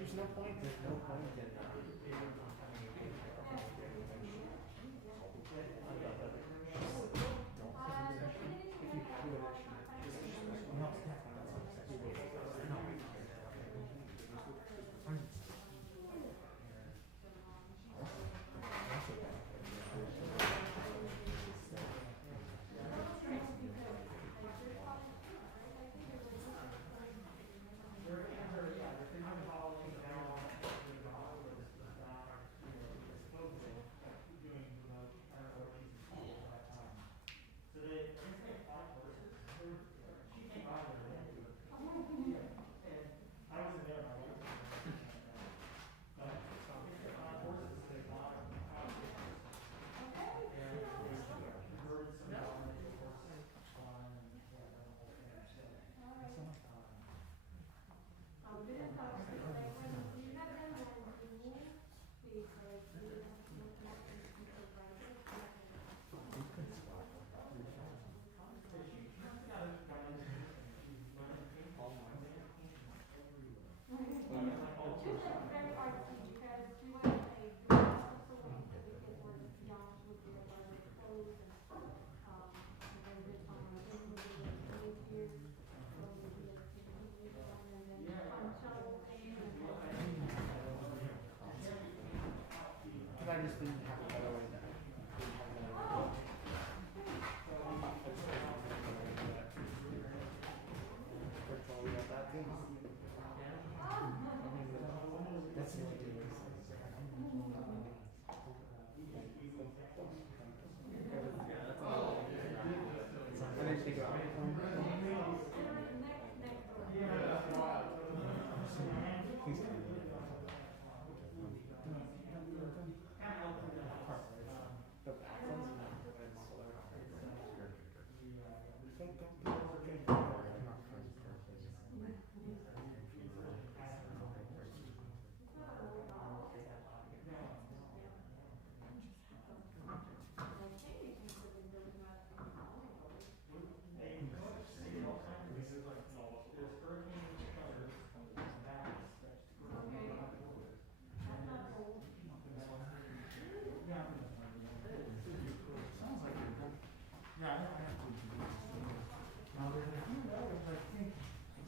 There's no point. There's no point in I just didn't have a better way now. That's the only way. I didn't think about it. Please come.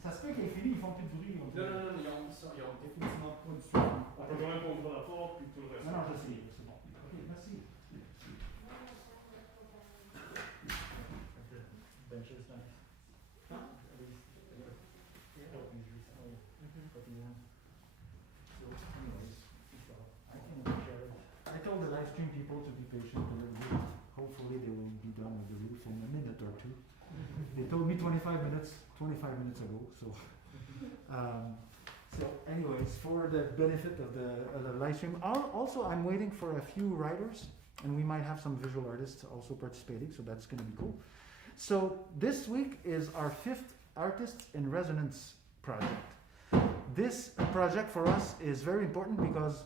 Ça se peut qu'il est fini, ils font plus de bruit. Non, ils ont définitivement pas du tout. On peut quand même contre la porte puis tout le reste. Non, je sais, c'est bon. Ok, merci. Benches nice. Huh? At least, So, anyways, I told the live stream people to be patient a little bit. Hopefully they will be done with the roof in a minute or two. They told me 25 minutes ago, so. So anyways, for the benefit of the live stream, also I'm waiting for a few writers, and we might have some visual artists also participating, so that's gonna be cool. So this week is our 5th Artist in Resonance project. This project for us is very important because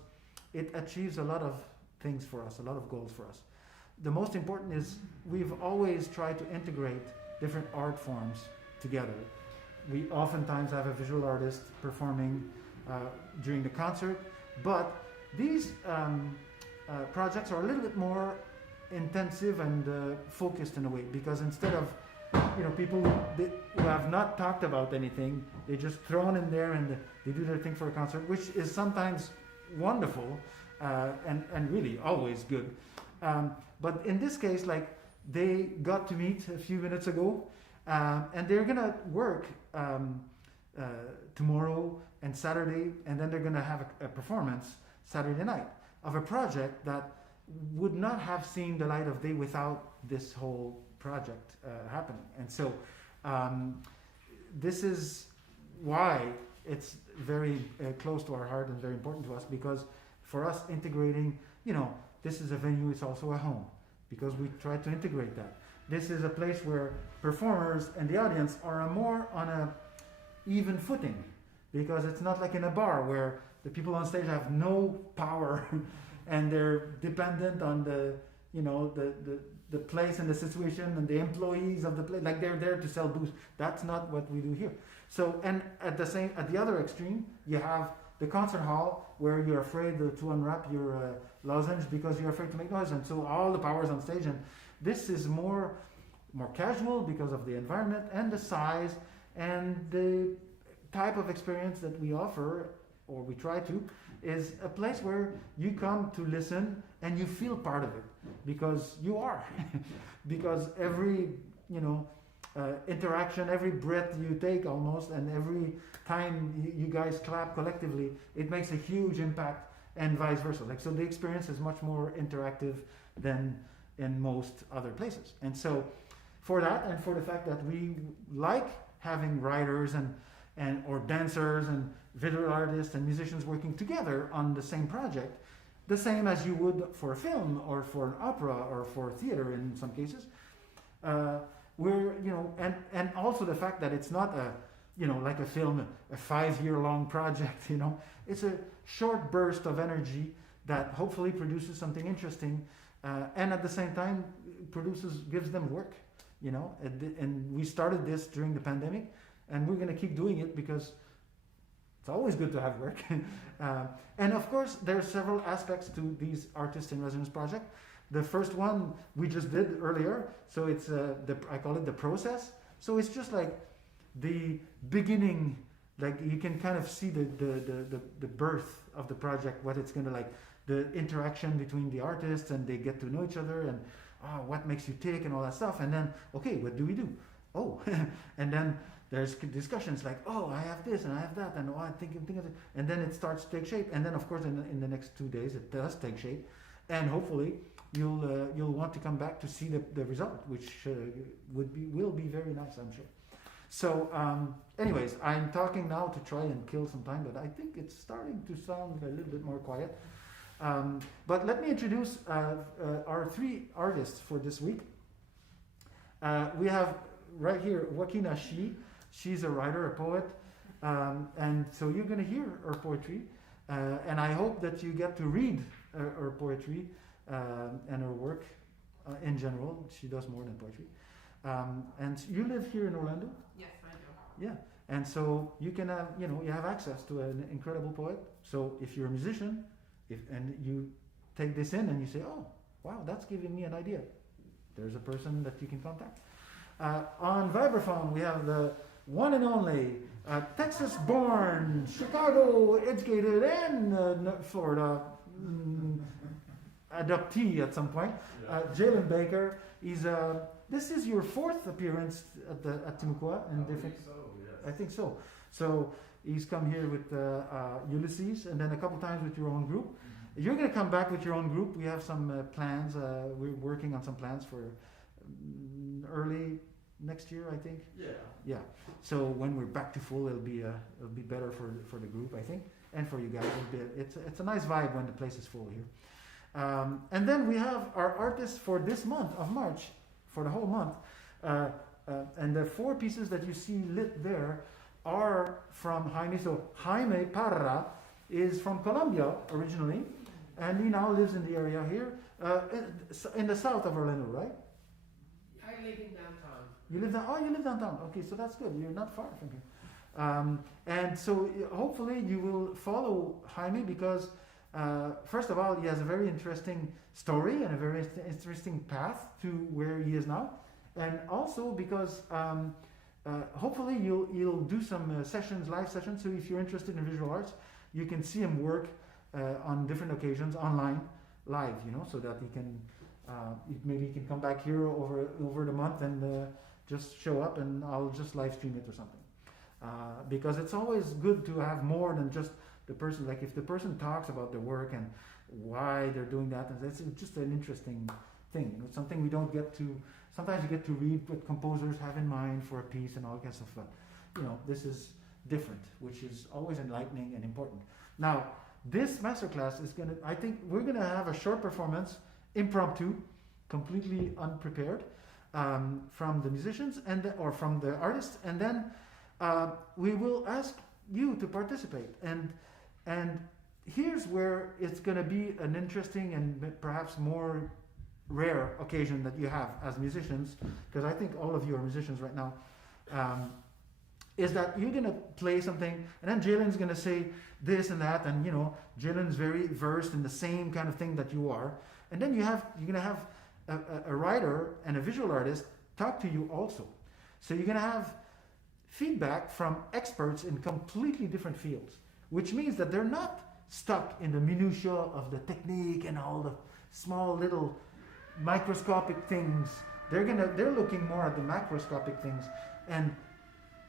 it achieves a lot of things for us, a lot of goals for us. The most important is we've always tried to integrate different art forms together. We oftentimes have a visual artist performing during the concert, but these projects are a little bit more intensive and focused in a way, because instead of people who have not talked about anything, they just thrown in there and they do their thing for a concert, which is sometimes wonderful and really always good. But in this case, like, they got to meet a few minutes ago, and they're gonna work tomorrow and Saturday, and then they're gonna have a performance Saturday night of a project that would not have seen the light of day without this whole project happening. And so this is why it's very close to our heart and very important to us, because for us integrating, this is a venue, it's also a home, because we try to integrate that. This is a place where performers and the audience are more on a even footing. because it's not like in a bar where the people on stage have no power and they're dependent on the place and the situation and the employees of the place, like they're there to sell booze. That's not what we do here. So, and at the other extreme, you have the concert hall where you're afraid to unwrap your lozenge because you're afraid to make noise, and so all the power is on stage. And this is more casual because of the environment and the size and the type of experience that we offer, or we try to, is a place where you come to listen and you feel part of it, because you are. Because every interaction, every breath you take almost, and every time you guys clap collectively, it makes a huge impact, and vice versa. Like, so the experience is much more interactive than in most other places. And so for that, and for the fact that we like having writers and or dancers and visual artists and musicians working together on the same project, the same as you would for a film or for an opera or for theater in some cases, and also the fact that it's not like a film, a 5-year long project, it's a short burst of energy that hopefully produces something interesting, and at the same time gives them work, and we started this during the pandemic, and we're going to keep doing it because it's always good to have work. And of course, there are several aspects to these Artists in Residence project. The first one we just did earlier, so it's I call it the process. So it's just like the beginning, like you can kind of see the birth of the project, what it's going to like, the interaction between the artists, and they get to know each other, and what makes you tick and all that stuff. And then, okay, what do we do? Oh, and then there's discussions like, oh, I have this and I have that, and I think of it, and then it starts to take shape. And then, of course, in the next 2 days, it does take shape, and hopefully you'll want to come back to see the result, which will be very nice, I'm sure. So, anyways, I'm talking now to try and kill some time, but I think it's starting to sound a little bit more quiet. But let me introduce our 3 artists for this week. We have right here Juaquina. She's a writer, a poet, and so you're going to hear her poetry, and I hope that you get to read her poetry and her work in general. She does more than poetry. And you live here in Orlando? Yes, I do. Yeah, and so you can have, you have access to an incredible poet. So if you're a musician, and you take this in and you say, oh, wow, that's giving me an idea, there's a person that you can contact. On vibraphone, we have the one and only Texas-born, Chicago-educated, and Florida adoptee at some point, Jalen Baker. This is your 4th appearance at Timucua, and different. So, yes. I think so. So he's come here with Ulysses, and then a couple times with your own group. Mm-hmm. You're going to come back with your own group. We have some plans. We're working on some plans for early next year, I think. Yeah. Yeah. So when we're back to full, it'll be better for the group, I think, and for you guys. It's a nice vibe when the place is full here. And then we have our artists for this month of March, for the whole month. And the 4 pieces that you see lit there are from Jaime. So Jaime Barba is from Colombia originally, and he now lives in the area here, in the south of Orlando, right? I live in downtown. You live downtown. Okay, so that's good. You're not far from here. And so hopefully you will follow Jaime because, first of all, he has a very interesting story and a very interesting path to where he is now. And also because hopefully you'll do some live sessions. So if you're interested in visual arts, you can see him work on different occasions online, live, so that he can maybe he can come back here over the month and just show up, and I'll just live stream it or something. Because it's always good to have more than just the person. Like if the person talks about their work and why they're doing that, and it's just an interesting thing. Something we don't get to. Sometimes you get to read what composers have in mind for a piece and all kinds of stuff. This is different, which is always enlightening and important. Now, this masterclass is I think we're gonna have a short performance, impromptu, completely unprepared, from the musicians or from the artists, and then we will ask you to participate. And here's where it's going to be an interesting and perhaps more rare occasion that you have as musicians, because I think all of you are musicians right now, is that you're going to play something, and then Jalen's going to say this and that, and Jalen's very versed in the same kind of thing that you are, and then you're going to have a writer and a visual artist talk to you also. So you're going to have feedback from experts in completely different fields, which means that they're not stuck in the minutiae of the technique and all the small little microscopic things. They're looking more at the macroscopic things, and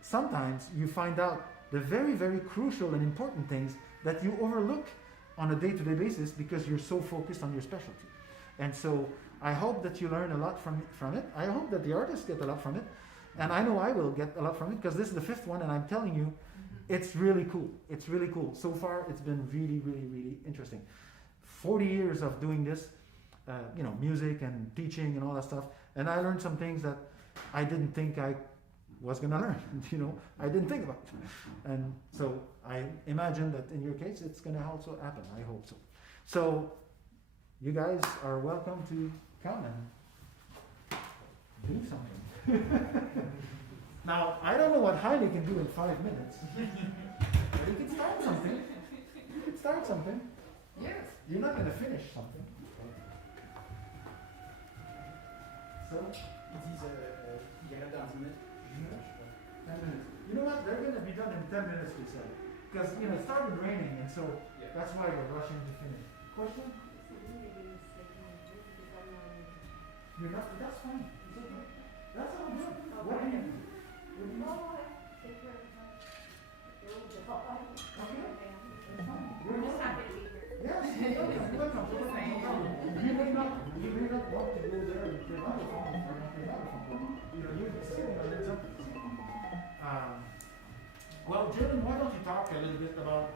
sometimes you find out the very, very crucial and important things that you overlook on a day-to-day basis because you're so focused on your specialty. And so I hope that you learn a lot from it. I hope that the artists get a lot from it, and I know I will get a lot from it, because this is the 5th one, and I'm telling you, it's really cool. It's really cool. So far, it's been really, really, really interesting. 40 years of doing this, music and teaching and all that stuff, and I learned some things that I didn't think I was going to learn. I didn't think about it. And so I imagine that in your case, it's going to also happen. I hope so. So you guys are welcome to come and do something. Now, I don't know what Jaime can do in 5 minutes. But he can start something. You can start something. Yes. You're not going to finish something. So, It is Jalen dans 10 minutes. 10 minutes. You know what? They're going to be done in 10 minutes, we said. Because, it started raining, and so that's why we're rushing to finish. Question? You're not, that's fine. It's okay. That's all good. What do you do? Yes, welcome. You may not want to go there and play microphone or not play microphone. You're sitting on it. Well, Jalen, why don't you talk a little bit about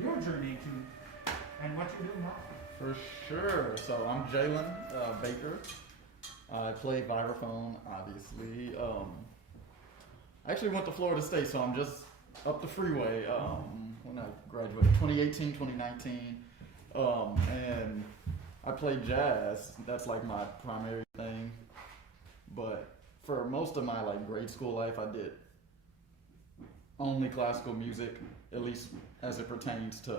your journey and what you're doing now? For sure. So I'm Jalen Baker. I play vibraphone, obviously. I actually went to Florida State, so I'm just up the freeway when I graduated, 2018, 2019. And I played jazz. That's like my primary thing. But for most of my grade school life, I did only classical music, at least as it pertains to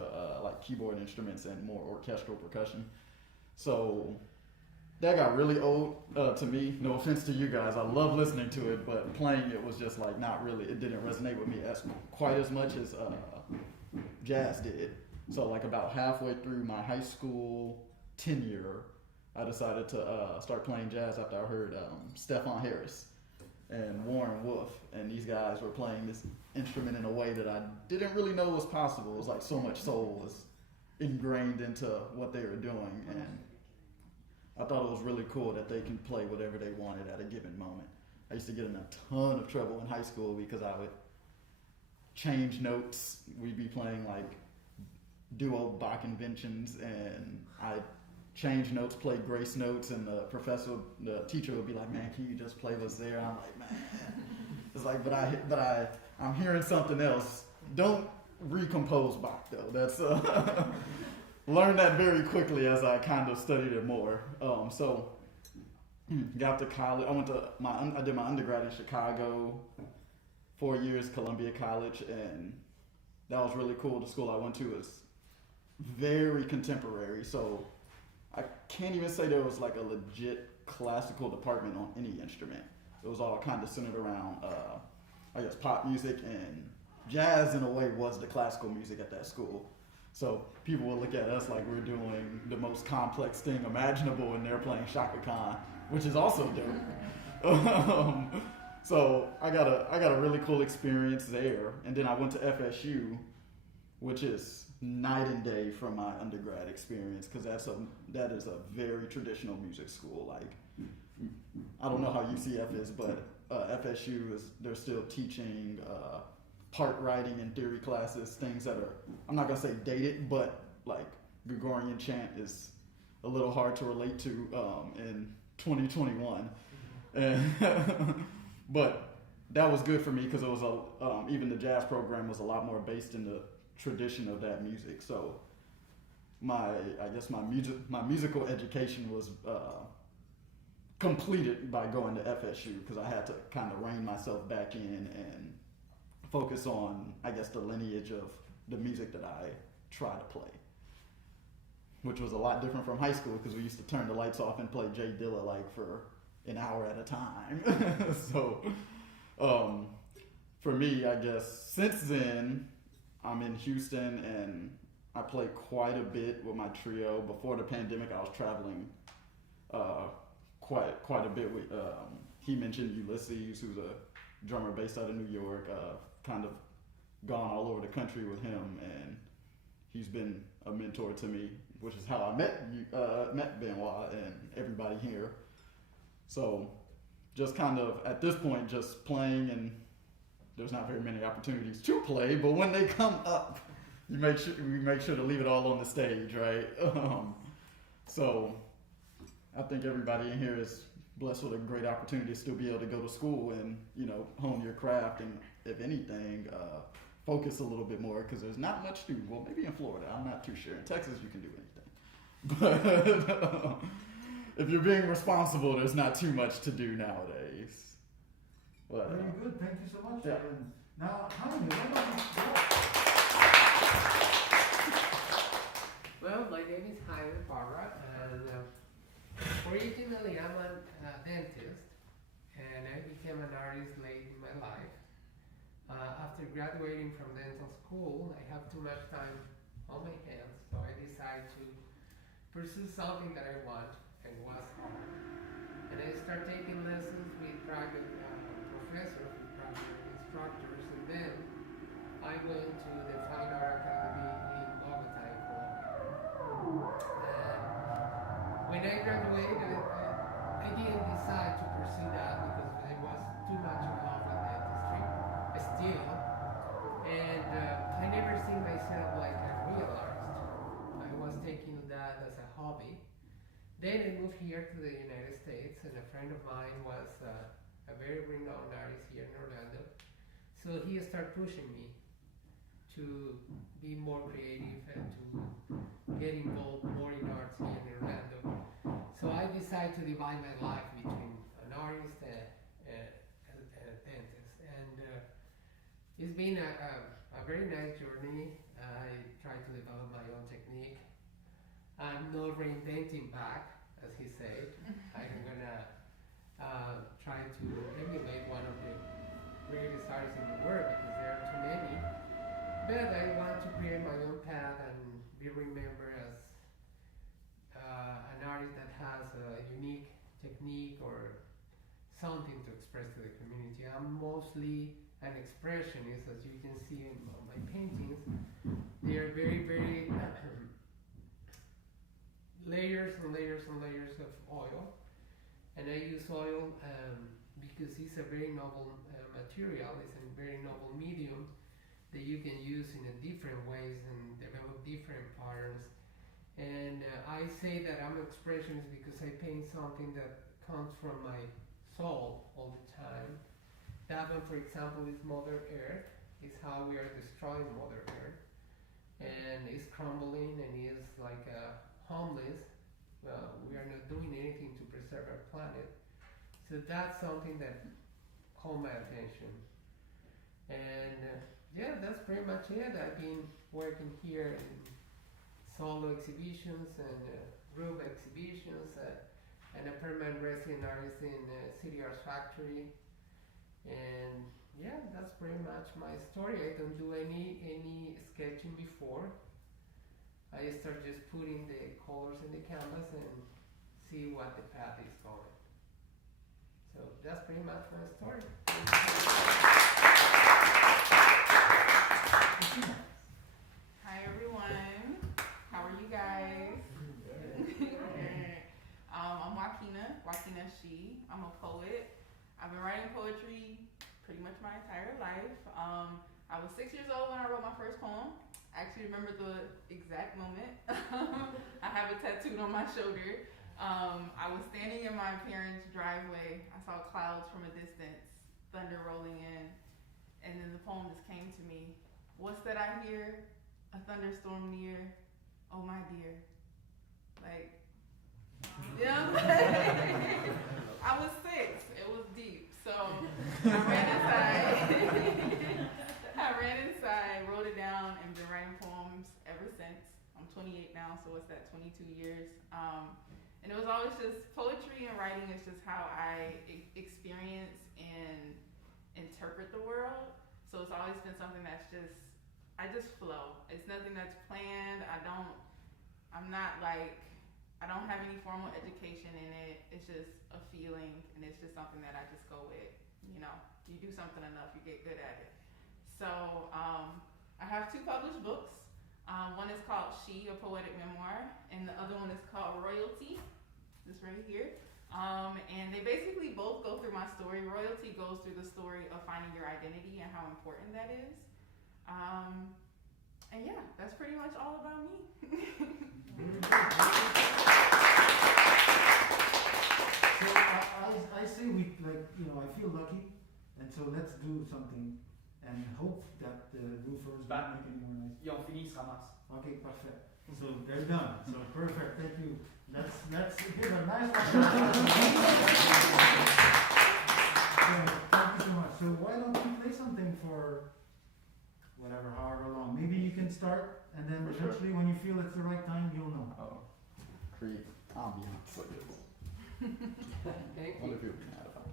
keyboard instruments and more orchestral percussion. So that got really old to me. No offense to you guys, I love listening to it, but playing it was just not really. It didn't resonate with me quite as much as jazz did. So about halfway through my high school tenure, I decided to start playing jazz after I heard Stephon Harris and Warren Wolf, and these guys were playing this instrument in a way that I didn't really know was possible. It was so much soul was ingrained into what they were doing, and I thought it was really cool that they can play whatever they wanted at a given moment. I used to get in a ton of trouble in high school because I would change notes. We'd be playing duo Bach inventions, and I'd change notes, play grace notes, and the teacher would be like, "Man, can you just play what's there?" I'm like, "Man," it's but I'm hearing something else. Don't recompose Bach though. That's learned that very quickly as I kind of studied it more. So got to college. I did my undergrad in Chicago, 4 years, Columbia College, and that was really cool. The school I went to is very contemporary, so I can't even say there was a legit classical department on any instrument. It was all kind of centered around, pop music, and jazz in a way was the classical music at that school. So people will look at us like we're doing the most complex thing imaginable, and they're playing Shaka Khan, which is also dope. So I got a really cool experience there, and then I went to FSU, which is night and day from my undergrad experience, because that is a very traditional music school. I don't know how UCF is, but FSU they're still teaching part writing and theory classes, things that are, I'm not gonna say dated, but Gregorian chant is a little hard to relate to in 2021. And but that was good for me because it was even the jazz program was a lot more based in the tradition of that music. So my musical education was completed by going to FSU because I had to kind of rein myself back in and focus on, I guess, the lineage of the music that I try to play, which was a lot different from high school because we used to turn the lights off and play Jay Dilla like for an hour at a time. So for me, I guess since then I'm in Houston and I play quite a bit with my trio. Before the pandemic, I was traveling quite a bit with. He mentioned Ulysses, who's a drummer based out of New York. Kind of gone all over the country with him, and he's been a mentor to me, which is how I met Benoit and everybody here. So just kind of at this point just playing, and there's not very many opportunities to play, but when they come up, we make sure to leave it all on the stage, right? So I think everybody in here is blessed with a great opportunity to still be able to go to school and, hone your craft, and if anything, focus a little bit more because there's not much to do. Well, maybe in Florida, I'm not too sure. In Texas, you can do anything. But if you're being responsible, there's not too much to do nowadays. But, Very good. Thank you so much. Yeah. Now, Jaime, what about you? Well, my name is Jaime Barba, and originally I'm a dentist, and I became an artist late in my life. After graduating from dental school, I have too much time on my hands, so I decided to pursue something that I want, and was art. And I started taking lessons with private professors, with private instructors, and then I went to the Fine Art Academy in Bogota, in Colombia. And when I graduated, I didn't decide to pursue that because there was too much involved in dentistry still. And I never seen myself like a real artist. I was taking that as a hobby. Then I moved here to the United States, and a friend of mine was a very renowned artist here in Orlando. So he started pushing me to be more creative and to get involved more in arts here in Orlando. So I decided to divide my life between an artist and a dentist. And it's been a very nice journey. I try to develop my own technique. I'm not reinventing back, as he said. I'm gonna try to emulate one of the greatest artists in the world because there are too many. But I want to create my own path and be remembered as an artist that has a unique technique or something to express to the community. I'm mostly an expressionist, as you can see in my paintings. They are very, very layers and layers and layers of oil. And I use oil because it's a very noble material, it's a very noble medium that you can use in a different ways and develop different patterns. And I say that I'm an expressionist because I paint something that comes from my soul all the time. That one, for example, is Mother Earth. It's how we are destroying Mother Earth. And it's crumbling and is like homeless. We are not doing anything to preserve our planet. So that's something that caught my attention. And yeah, that's pretty much it. I've been working here in solo exhibitions and group exhibitions and a permanent resident artist in City Arts Factory. And yeah, that's pretty much my story. I don't do any sketching before. I start just putting the colors in the canvas and see what the path is going. So that's pretty much my story. Hi everyone, how are you guys? I'm Juaquina She. I'm a poet. I've been writing poetry pretty much my entire life. I was 6 years old when I wrote my first poem. I actually remember the exact moment. I have it tattooed on my shoulder. I was standing in my parents' driveway. I saw clouds from a distance. thunder rolling in, and then the poem just came to me. What's that I hear? A thunderstorm near. Oh my dear. Like, you know what I'm saying? I was 6. It was deep. So I ran inside, wrote it down, and been writing poems ever since. I'm 28 now, so what's that, 22 years? And it was always just poetry and writing is just how I experience and interpret the world. So it's always been something that's just, I just flow. It's nothing that's planned. I don't have any formal education in it. It's just a feeling, and it's just something that I just go with. You know, you do something enough, you get good at it. So I have 2 published books. One is called She, a Poetic Memoir, and the other one is called Royalty, this right here. And they basically both go through my story. Royalty goes through the story of finding your identity and how important that is. And yeah, that's pretty much all about me. So I say we, like, you know, I feel lucky, and so let's do something and hope that the roofers don't make any more noise. Et on finit, il se ramasse. Okay, parfait. So they're done. So perfect. Thank you. Let's give a nice round. Thank you so much. So why don't you play something for whatever, however long? Maybe you can start, and then For sure. eventually, when you feel it's the right time, you'll know. Oh, create ambiance, I guess. Thank Wonder you. if you can add a button.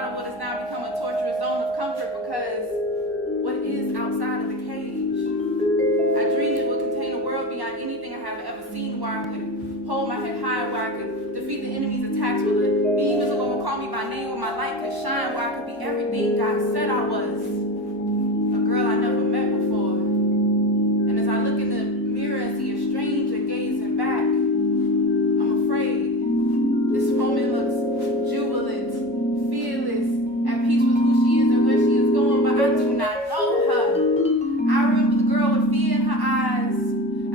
out of what has now become a torturous zone of comfort, because what is outside of the cage? I dreamed it would contain a world beyond anything I have ever seen, where I could hold my head high, where I could defeat the enemy's attacks, where the beam is alone would call me by name, where my light could shine, where I could be everything God said I was. A girl I never met before. And as I look in the mirror and see a stranger gazing back, I'm afraid. This woman looks jubilant, fearless, at peace with who she is and where she is going, but I do not know her. I remember the girl with fear in her eyes,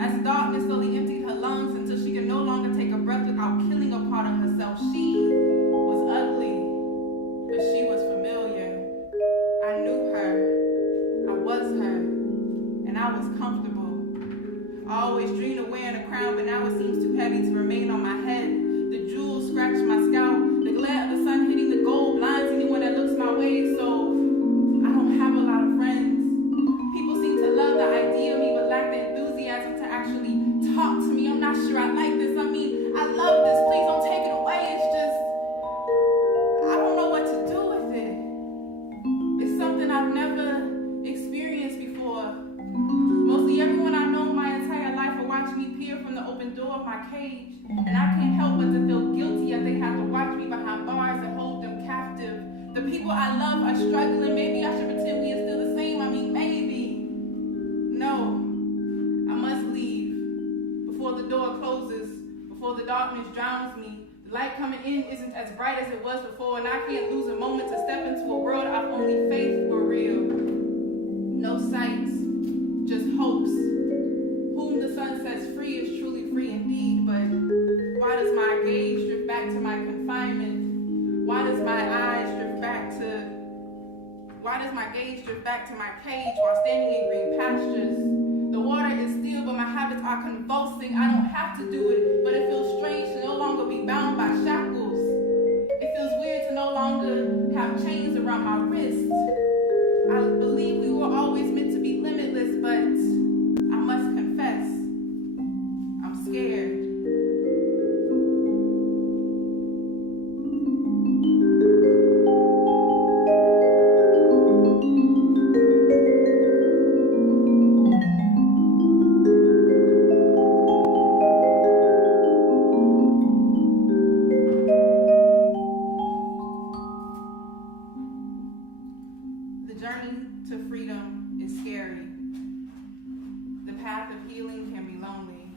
as darkness slowly emptied her lungs until she could no longer take a breath without killing a part of herself. She was ugly, but she was familiar. I knew her, I was her, and I was comfortable. I always dreamed of wearing a crown, but now it seems too heavy to remain on my head. The jewels scratch my scalp, the glare of the sun hitting the gold blinds anyone that looks my way, so I don't have a lot of friends. People seem to love the idea of me, but lack the enthusiasm to actually talk to me. I'm not sure I like this. I mean, I love this. Please don't take it away. It's just, I don't know what to do with it. It's something I've never experienced before. Mostly everyone I know my entire life will watch me peer from the open door of my cage, and I can't help but to feel guilty as they have to watch me behind bars and hold them captive. The people I love are struggling. Maybe I should pretend we are still the same. I mean, maybe. No, I must leave before the door closes, before the darkness drowns me. The light coming in isn't as bright as it was before, and I can't lose a moment to step into a world I've only faith were real. No sights, just hopes. Whom the sun sets free is truly free indeed, but why does my gaze drift back to my confinement? Why does my gaze drift back to my cage while standing in green pastures? The water is still, but my habits are convulsing. I don't have to do it, but it feels strange to no longer be bound by shackles. It feels weird to no longer have chains around my wrists. I believe we were always meant to be limitless, but I must confess, I'm scared. The journey to freedom is scary. The path of healing can be lonely.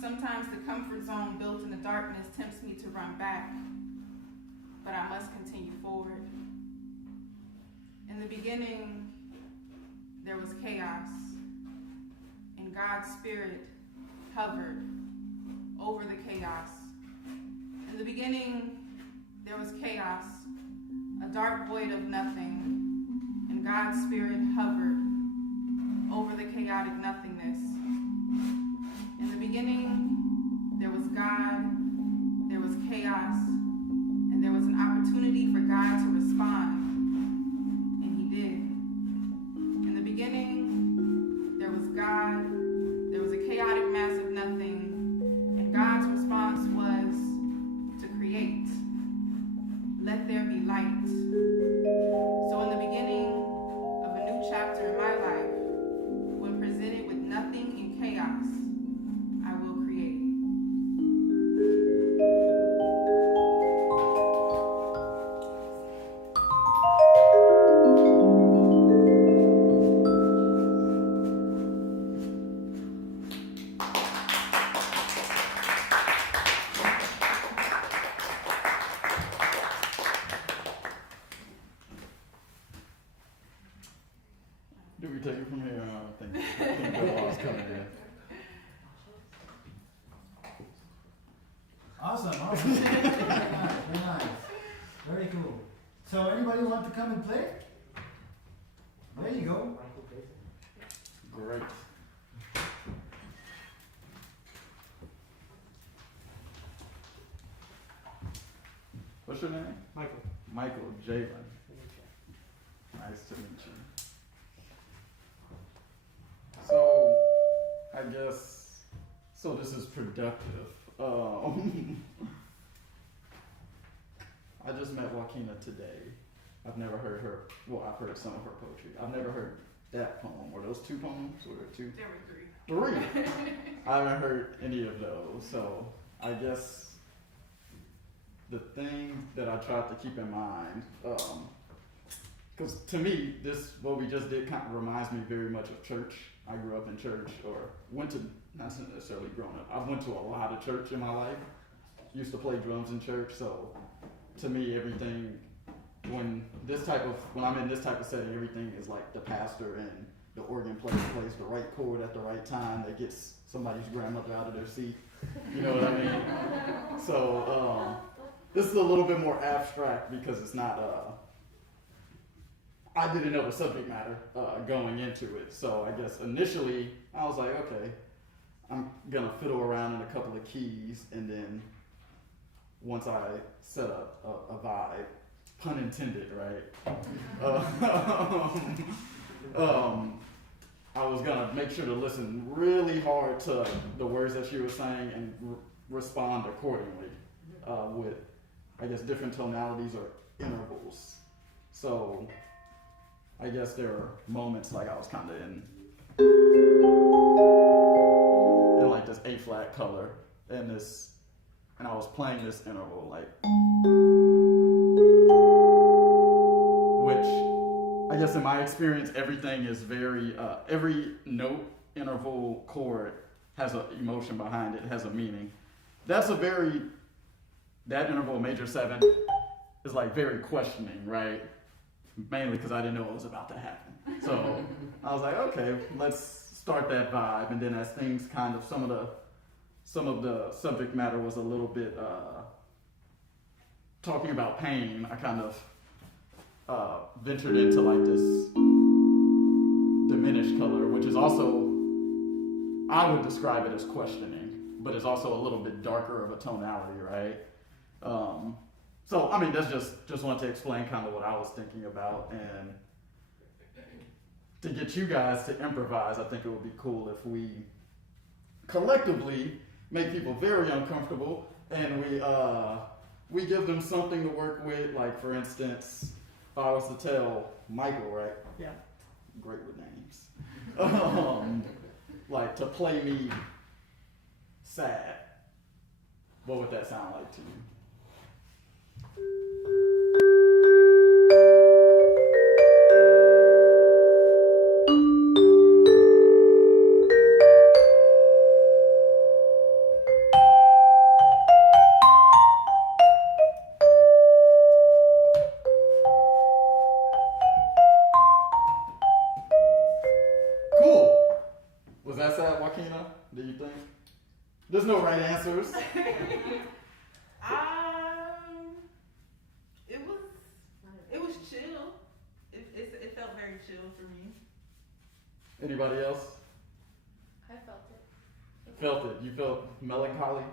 Sometimes the comfort zone built in the darkness tempts me to run back, but I must continue forward. In the beginning, there was chaos, and God's Spirit hovered over the chaos. In the beginning, there was chaos, a dark void of nothing, and God's Spirit hovered over the chaotic nothingness. In the beginning, there was God, there was chaos, and there was an opportunity for God to respond, and He did. In the beginning, there was God, there was a chaotic mass of nothing, and God's response was to create. Let there be light. So in the beginning of a new chapter in my life, when presented with nothing in chaos, I will create. Do we take it from here? I think Benoit's coming in. Awesome. Very nice. Very cool. So anybody want to come and play? There you go. Great. What's your name? Michael. Michael, Jalen. Nice to meet you. So, I guess, so this is productive. I I just met Juaquina today. I've never heard her. Well, I've heard some of her poetry. I've never heard that poem. Were those 2 poems? Were there 2? There were 3. 3. I haven't heard any of those. So I guess the thing that I tried to keep in mind, because to me, this what we just did kind of reminds me very much of church. I grew up in church, or went to, not necessarily grown up. I went to a lot of church in my life. Used to play drums in church, so to me, everything when I'm in this type of setting, everything is like the pastor and the organ player plays the right chord at the right time that gets somebody's grandmother out of their seat. You know what I mean? So this is a little bit more abstract because it's not. I didn't know the subject matter going into it, so I guess initially I was like, okay, I'm gonna fiddle around in a couple of keys, and then once I set up a vibe, pun intended, right? I was gonna make sure to listen really hard to the words that she was saying and respond accordingly with, I guess, different tonalities or intervals. So I guess there are moments like I was kind of in like this A flat color and I was playing this interval like, which I guess in my experience everything is very every note, interval, chord has an emotion behind it, has a meaning. That interval major 7 is like very questioning, right? Mainly because I didn't know what was about to happen. So I was like, okay, let's start that vibe. And then as things kind of, some of the subject matter was a little bit talking about pain, I kind of ventured into like this diminished color, which is also, I would describe it as questioning, but it's also a little bit darker of a tonality, right? So, I mean, that's just wanted to explain kind of what I was thinking about, and to get you guys to improvise, I think it would be cool if we collectively make people very uncomfortable, and we give them something to work with. Like, for instance, if I was to tell Michael, right? Yeah. Great with names. Like, to play me sad, what would that sound like to you? Cool. Was that sad, Juaquina? Do you think? There's no right answers. It was chill. It felt very chill for me. Anybody else? I felt it. Felt it? You felt melancholy?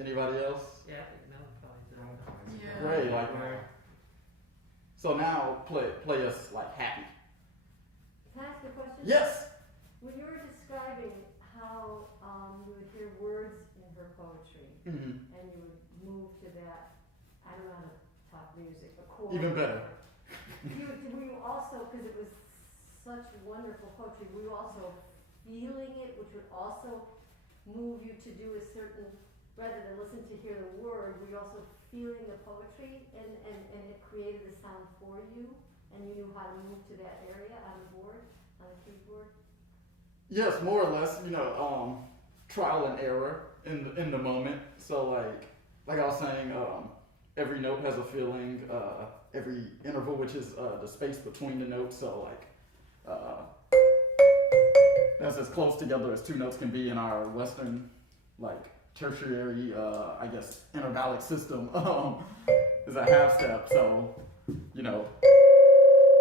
Anybody else? Yeah, I think melancholy. Yeah. Great. Like, so now play us like happy. Can I ask a question? Yes. When you were describing how you would hear words in her poetry, Mm-hmm. and you would move to that, I don't know how to talk music, but chord. Even better. Were you also, because it was such wonderful poetry, were you also feeling it, which would also move you to do a certain, rather than listen to hear the word, were you also feeling the poetry and it created a sound for you, and you knew how to move to that area on the board, on the keyboard? Yes, more or less. You know, trial and error in the moment. So like I was saying, every note has a feeling. Every interval, which is the space between the notes. So like that's as close together as 2 notes can be in our Western, like tertiary, I guess, intervallic system. Is a half step. So, you know,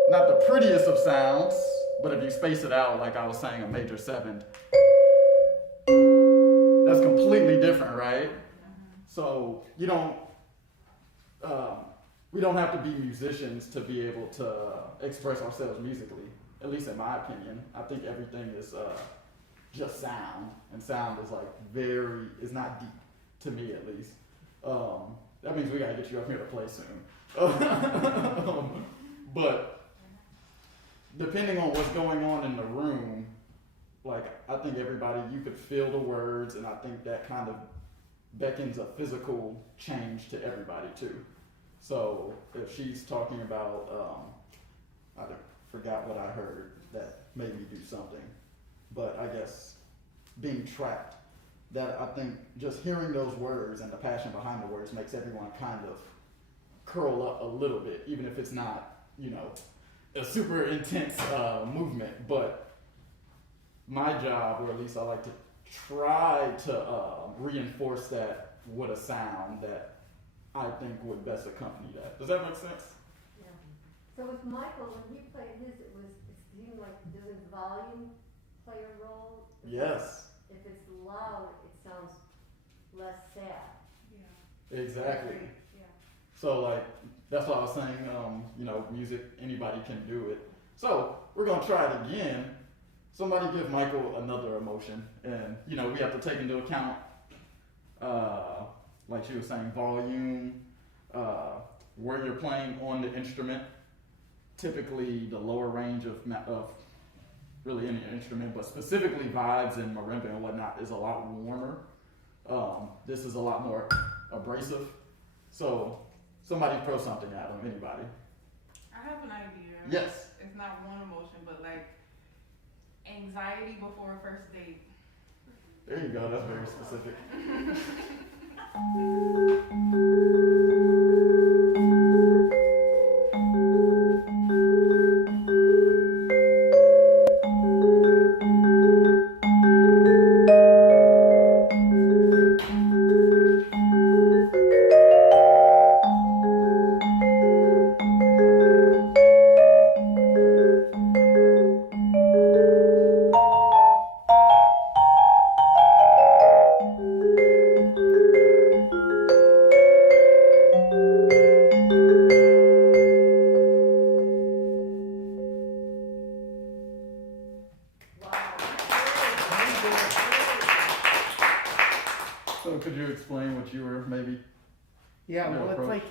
not the prettiest of sounds, but if you space it out, like I was saying, a major 7, that's completely different, right? So you don't, we don't have to be musicians to be able to express ourselves musically, at least in my opinion. I think everything is just sound, and sound is like is not deep, to me at least. that means we gotta get you up here to play soon. But depending on what's going on in the room, like I think everybody, you could feel the words, and I think that kind of beckons a physical change to everybody too. So if she's talking about, I forgot what I heard that made me do something, but I guess being trapped, that I think just hearing those words and the passion behind the words makes everyone kind of curl up a little bit, even if it's not, you know, a super intense movement. But my job, or at least I like to try to reinforce that with a sound that I think would best accompany that. Does that make sense? Yeah. So with Michael, when he played his, it seemed like, does his volume play a role? Yes. If it's loud, it sounds less sad. Yeah. Exactly. Yeah. So like, that's why I was saying, you know, music, anybody can do it. So we're gonna try it again. Somebody give Michael another emotion, and you know, we have to take into account, like she was saying, volume, where you're playing on the instrument. Typically, the lower range of really any instrument, but specifically vibes and marimba and whatnot is a lot warmer. This is a lot more abrasive. So somebody throw something at them, anybody. I have an idea. Yes. It's not one emotion, but like anxiety before a first date. There you go, that's very specific. So could you explain what you were maybe? Yeah, Your well, it's approach. like,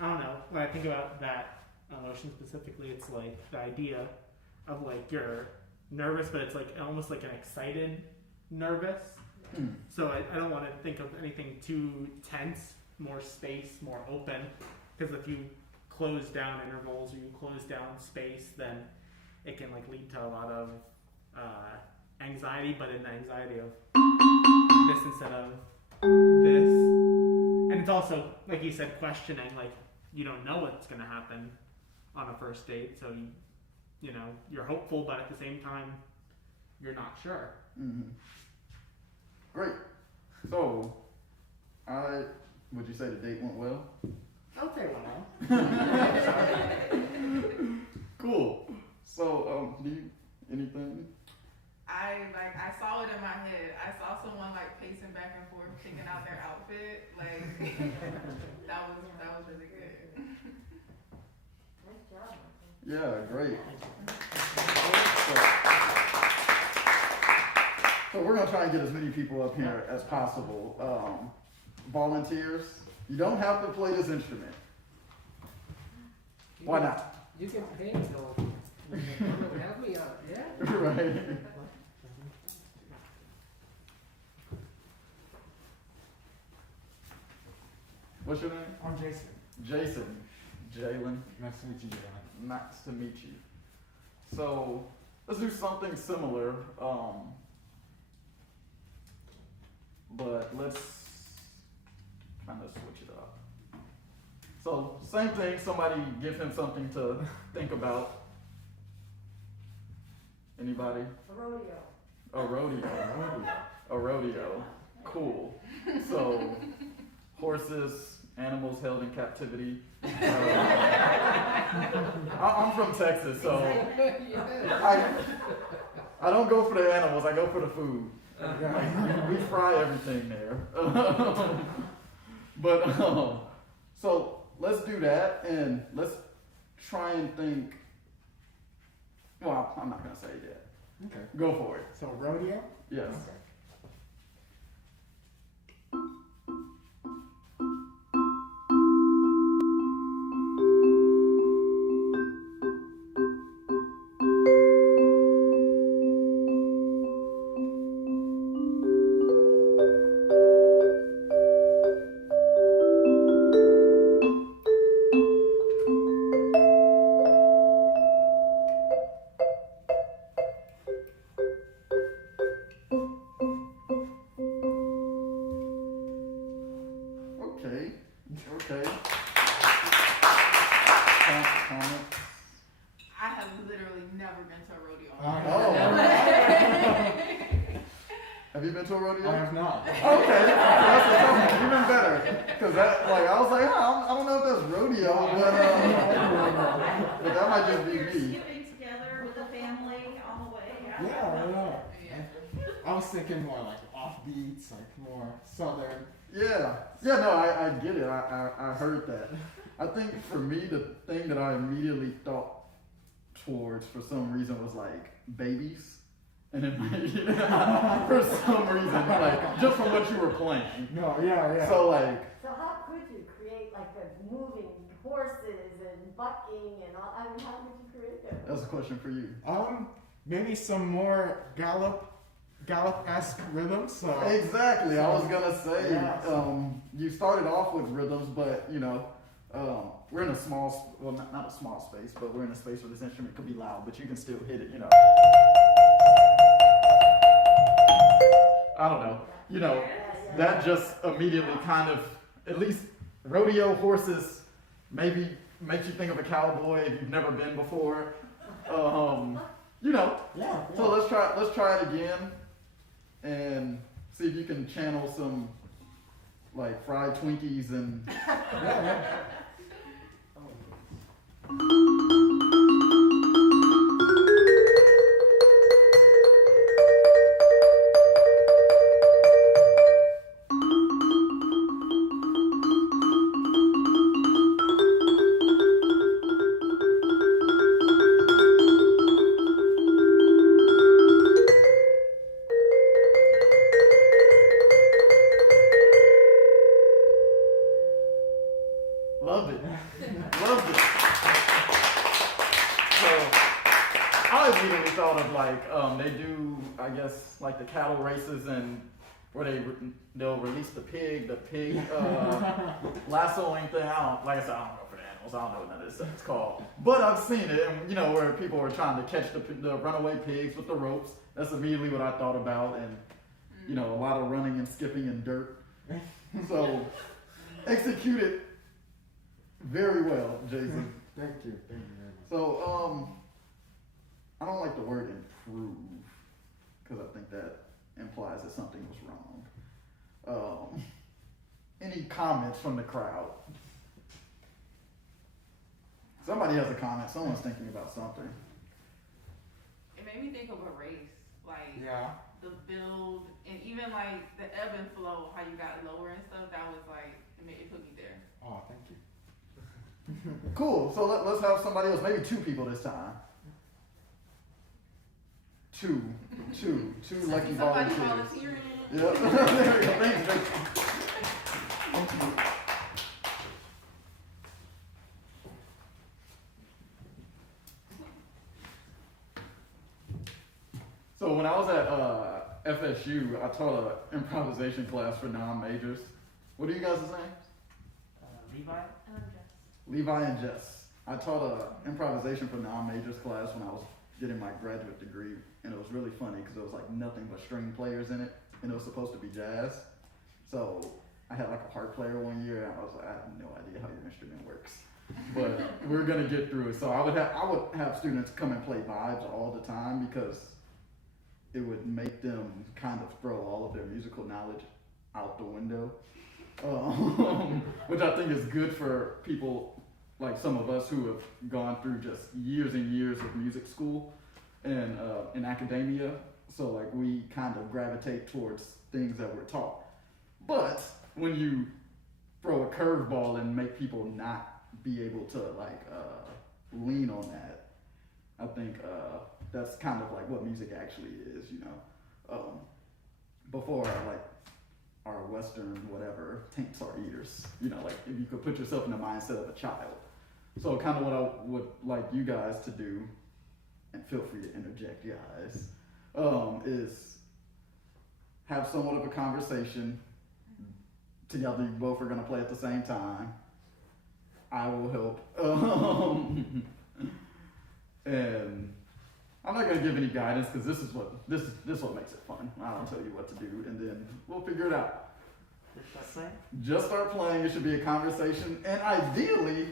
I don't know, when I think about that emotion specifically, it's like the idea of like you're nervous, but it's like almost like an excited nervous. So I don't want to think of anything too tense, more space, more open, because if you close down intervals or you close down space, then it can like lead to a lot of anxiety, but in the anxiety of this instead of this. And it's also, like you said, questioning, like you don't know what's going to happen on a first date, so you know, you're hopeful, but at the same time, you're not sure. Mm-hmm. Great. So, would you say the date went well? I'll say well. Cool. So, do you, anything? I saw it in my head. I saw someone like pacing back and forth, picking out their outfit. Like that was really good. Nice job, Michael. Yeah, great. So we're gonna try and get as many people up here as possible. Volunteers, you don't have to play this instrument. Why not? You can pay, so you can come and help me out. Yeah. Right. What's your name? I'm Jason. Jason. Jalen. Nice to meet you, Jalen. Nice to meet you. So let's do something similar, but let's kind of switch it up. So same thing, somebody give him something to think about. Anybody? A rodeo. A rodeo. A rodeo. Cool. So horses, animals held in captivity. I'm from Texas, so I don't go for the animals, I go for the food. Like, we fry everything there. But so let's do that, and let's try and think. Well, I'm not gonna say it yet. Okay. Go for it. So rodeo? Yes. been to a rodeo. Have you been to a rodeo? I have not. Okay, that's a tough one. Even better, because that, like, I was like, I don't know if that's rodeo, but that might just be You're me. skipping together with the family on the way. Yeah. Yeah. I was thinking more like offbeats, like more southern. Yeah, no, I get it. I heard that. I think for me, the thing that I immediately thought towards for some reason was like babies. And then for some reason, like just from what you were playing. No, yeah. So like, So how could you create like a moving horses and bucking and all, I mean, how would you create that? that's a question for you. Maybe some more gallop-esque rhythms. So Exactly. I was gonna say, Yeah. you started off with rhythms, but you know, we're in a small, well, not a small space, but we're in a space where this instrument could be loud, but you can still hit it. You know. I don't know. You know, that just immediately kind of, at least rodeo horses, maybe makes you think of a cowboy if you've never been before. You know. yeah. So let's try it again, and see if you can channel some like fried Twinkies and. Loved it. Loved it. So I immediately thought of like they do, I guess, like the cattle races and where they'll release the pig lassoing thing. Like I said, I don't know for the animals. I don't know what none of this stuff is called. But I've seen it, and you know where people are trying to catch the runaway pigs with the ropes. That's immediately what I thought about, and you know, a lot of running and skipping in dirt. So executed very well, Jason. Thank you very much. So, I don't like the word improve, because I think that implies that something was wrong. Any comments from the crowd? Somebody has a comment. Someone's thinking about something. It made me think of a race, like Yeah. the build and even like the ebb and flow, how you got lower and stuff. That was like it put me there. Oh, thank you. Cool. So let's have somebody else. Maybe two people this time. Two lucky Somebody volunteers. volunteering. Yep. There we go. Thanks, Vic. So when I was at FSU, I taught an improvisation class for non-majors. What are you guys' names? Levi? Levi and Jess. I taught an improvisation for non-majors class when I was getting my graduate degree, and it was really funny because there was like nothing but string players in it, and it was supposed to be jazz. So I had like a harp player one year, and I was like, I have no idea how your instrument works, but we're gonna get through it. So I would have students come and play vibes all the time because it would make them kind of throw all of their musical knowledge out the window, which I think is good for people like some of us who have gone through just years and years of music school and in academia. So like we kind of gravitate towards things that we're taught. But when you throw a curveball and make people not be able to like lean on that, I think that's kind of like what music actually is, you know. Before like our Western whatever taints our ears, you know, like if you could put yourself in the mindset of a child. So kind of what I would like you guys to do, and feel free to interject, guys, is have somewhat of a conversation together. You both are gonna play at the same time. I will help. And I'm not gonna give any guidance because this is what makes it fun. I don't tell you what to do, and then we'll figure it out. Just start playing. It should be a conversation, and ideally,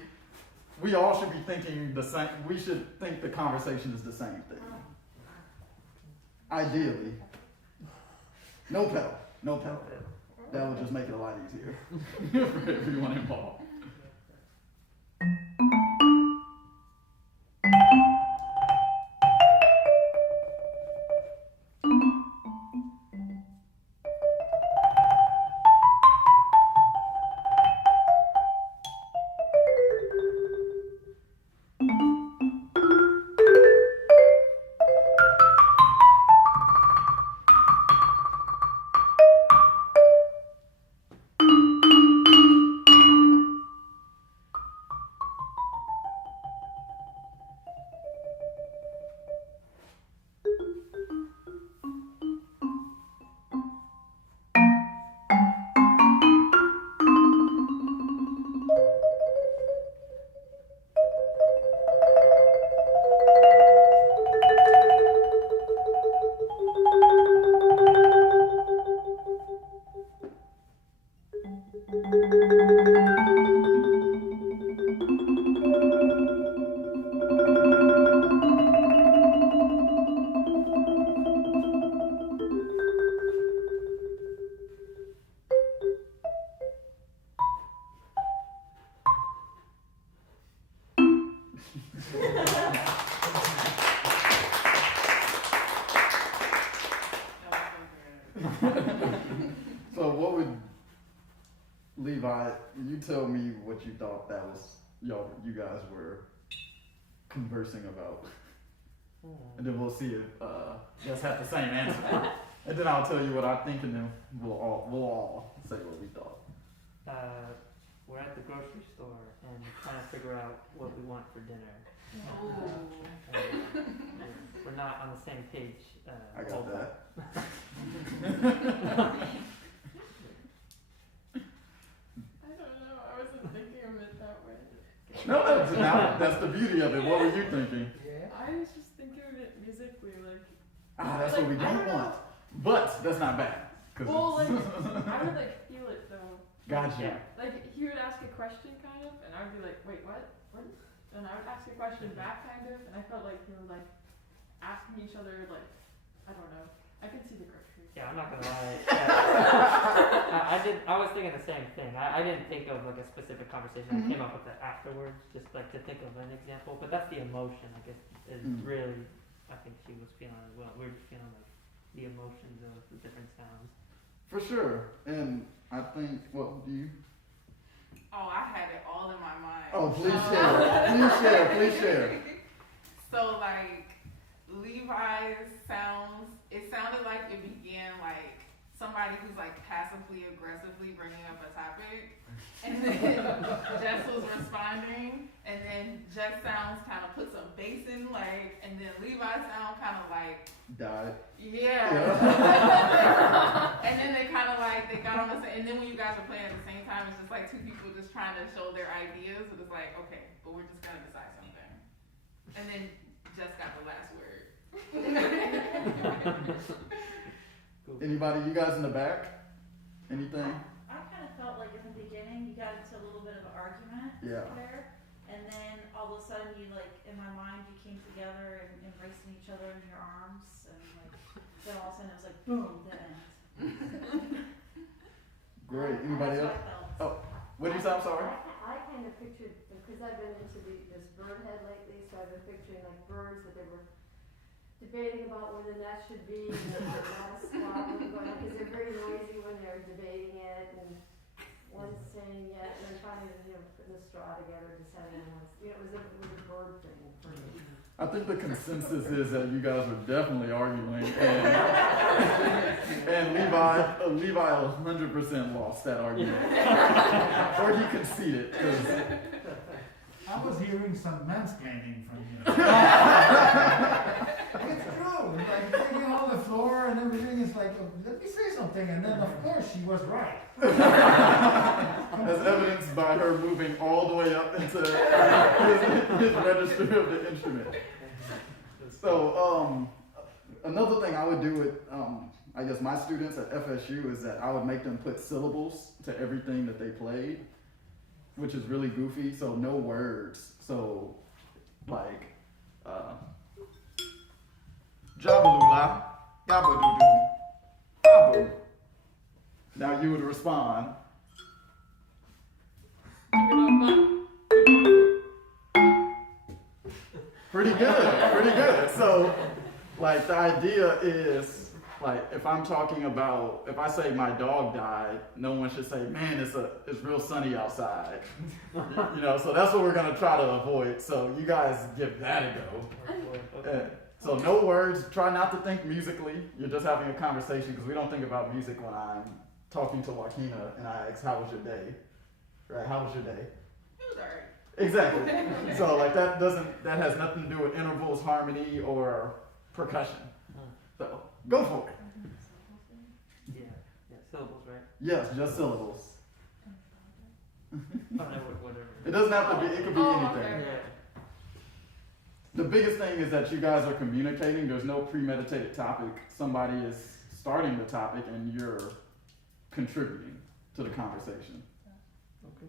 we all should be thinking the same. We should think the conversation is the same thing. Ideally, no pedal, no pedal. That would just make it a lot easier for everyone involved. So what would Levi? You tell me what you thought that was. You guys were conversing about, and then we'll see if just have the same answer. And then I'll tell you what I think, and then we'll all say what we thought. We're at the grocery store and trying to figure out what we want for dinner. We're not on the same page. I got that. I don't know. I wasn't thinking of it that way. No, that's the beauty of it. What were you thinking? Yeah. I was just thinking of it musically, like. That's like, what we I don't don't want. But that's not bad. Well, like I would like feel it though. Gotcha. Like he would ask a question kind of, and I would be like, wait, what? What? And I would ask a question back kind of, and I felt like we were like asking each other like, I don't know. I can see the grocery. Yeah, I'm not gonna lie. I was thinking the same thing. I didn't think of like a specific conversation. I came up with it afterwards, just like to think of an example. But that's the emotion, I guess, is really. I think she was feeling as well. We were just feeling like the emotions of the different sounds. For sure. And I think, what do you? Oh, I had it all in my mind. Oh, please share. Please share. So like Levi's sounds, it sounded like it began like somebody who's like passively aggressively bringing up a topic, and then Jess was responding, and then Jess sounds kind of put some bass in, like, and then Levi's sound kind of like Died. yeah. And then they kind of like they got on the same, and then when you guys were playing at the same time, it's just like two people just trying to show their ideas. It was like, okay, but we're just gonna decide something, and then Jess got the last word. Anybody? You guys in the back? Anything? I kind of felt like in the beginning you got into a little bit of an argument Yeah. there, and then all of a sudden you like in my mind you came together and embracing each other in your arms, and like then all of a sudden it was like boom, the end. Great. Anybody That's else? what I felt. What did you say? I'm sorry. I kind of pictured, because I've been into this bird head lately, so I've been picturing like birds that they were debating about where the nest should be, and there's a lot of squabbling going on, because they're very noisy when they're debating it, and one's saying yes, and then finally, putting the straw together, deciding on what's, it was a bird thing for me. I think the consensus is that you guys are definitely arguing, and Levi 100% lost that argument, or he conceded. I was hearing some mansplaining from you. It's true. Like taking on the floor and everything is like, oh, let me say something, and then of course she was right. As evidenced by her moving all the way up into his register of the instrument. So, another thing I would do with, I guess my students at FSU is that I would make them put syllables to everything that they played. which is really goofy, so no words. So, like, Jabalula, Gabadoo, Babu. Now you would respond. Pretty good. So, like, the idea is, like, if I'm talking about, if I say my dog died, no one should say, man, it's real sunny outside. You know, so that's what we're gonna try to avoid. So you guys give that a go. So no words, try not to think musically. You're just having a conversation because we don't think about music when I'm talking to Juaquina and I ask, how was your day? Right, how was your day? It was alright. Exactly. So like that has nothing to do with intervals, harmony, or percussion. So go for it. Yeah, syllables, right? Yes, just syllables. Oh, no, whatever. It doesn't have to be, it could be anything. Okay. Yeah. The biggest thing is that you guys are communicating. There's no premeditated topic. Somebody is starting the topic and you're contributing to the conversation. Okay.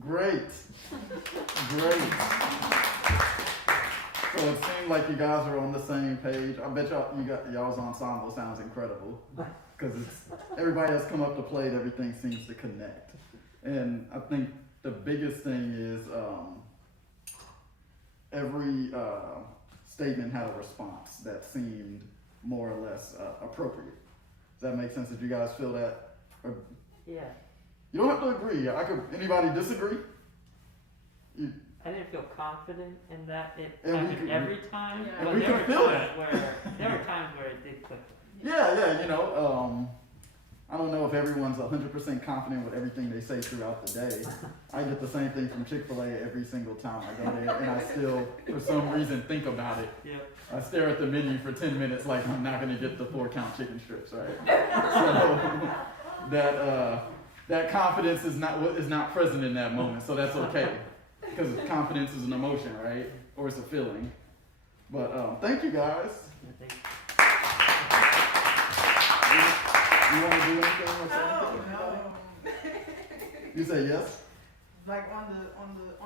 Great. So it seemed like you guys are on the same page. I bet y'all's ensemble sounds incredible because everybody that's come up to play, everything seems to connect. And I think the biggest thing is every statement had a response that seemed more or less appropriate. Does that make sense? Did you guys feel that? Or, Yeah. you don't have to agree. Anybody disagree? I didn't feel confident in that it And we happened could- every time, Yeah. but we there could were feel times where it did click. Yeah, you know, I don't know if everyone's 100% confident with everything they say throughout the day. I get the same thing from Chick-fil-A every single time I go there, and I still, for some reason, think about it. Yep. I stare at the menu for 10 minutes like I'm not going to get the 4-count chicken strips, right? So that confidence is not present in that moment, so that's okay. Because confidence is an emotion, right? Or it's a feeling. But thank you guys. I think You want to do anything or say anything? No. You say yes? Like on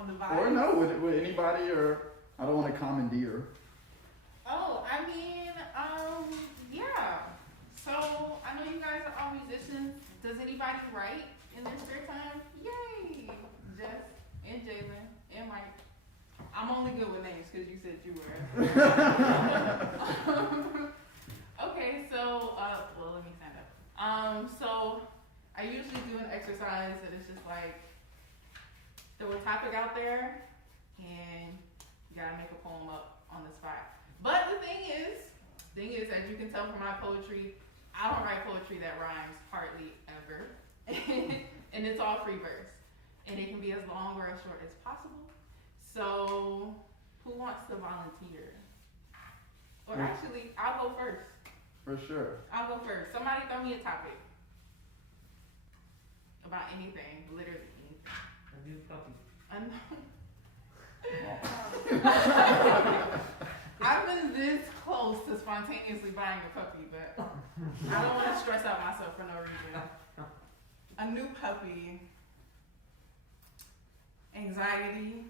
the vibe. Or no, with anybody, or I don't want to commandeer. Oh, I mean, yeah. So I know you guys are all musicians. Does anybody write in their spare time? Yay! Jess and Jalen and Mike. I'm only good with names because you said you were. Okay, so well, let me stand up. So I usually do an exercise that is just like throw a topic out there and you gotta make a poem up on the spot. But the thing is, as you can tell from my poetry, I don't write poetry that rhymes hardly ever. And it's all free verse. And it can be as long or as short as possible. So who wants to volunteer? Or actually, I'll go first. For sure. I'll go first. Somebody throw me a topic. About anything, literally anything. I do copy. I've been this close to spontaneously buying a puppy, but I don't want to stress out myself for no reason. a new puppy, anxiety,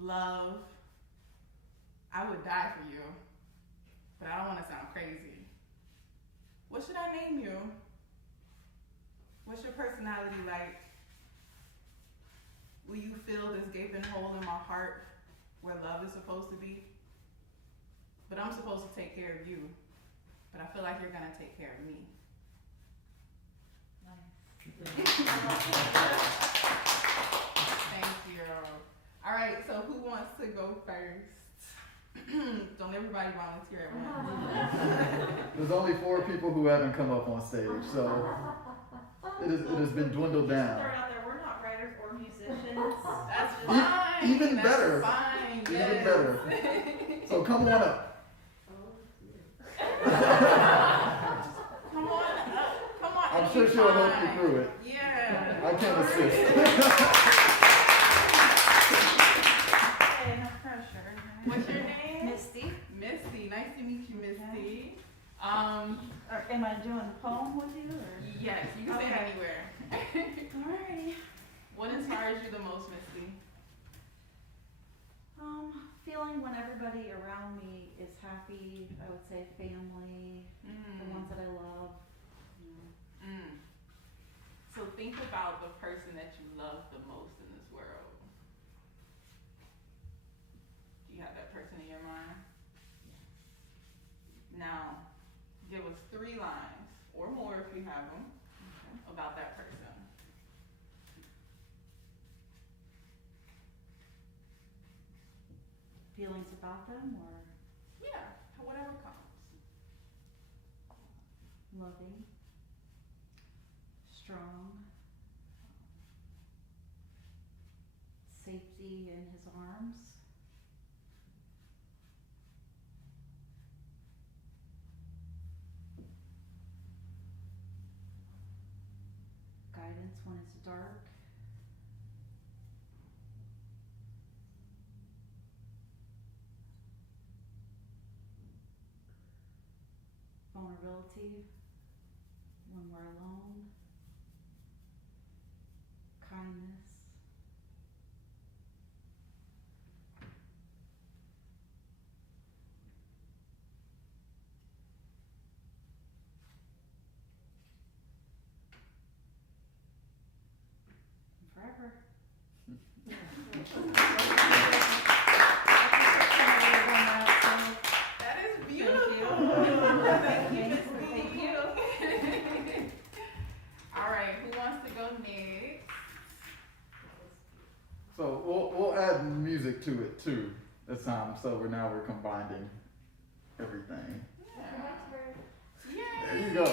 love. I would die for you, but I don't want to sound crazy. What should I name you? What's your personality like? Will you fill this gaping hole in my heart where love is supposed to be? But I'm supposed to take care of you. But I feel like you're gonna take care of me. Thank you. All right, so who wants to go first? Don't everybody volunteer at once. There's only 4 people who haven't come up on stage, so it has been dwindled down. Throw it out there, we're not writers or musicians. That's fine. Even That's better. Fine. Even Yes. better. So come on up. Come on up. Come on. I'm it'll sure be she'll help you fine. through it. Yeah. I can assist. Okay, no pressure. What's your name? Misty. Misty. Nice to meet you, Misty. Or am I doing a poem with you? Or? Yes, you can say it Okay. anywhere. Alrighty. What inspires you the most, Misty? Feeling when everybody around me is happy. I would say family, the ones that I love. You know. So think about the person that you love the most in this world. Do you have that person in your mind? Now, give us 3 lines, or more if you have them, about that person. Feelings about them, or Yeah, whatever comes. loving, strong, safety in his arms, guidance when it's dark, vulnerability when we're alone, kindness, and forever. That is beautiful. Thank you, Misty. Thank you. All right, who wants to go next? So we'll add music to it too this time. So we're combining everything. Yeah. There you go. I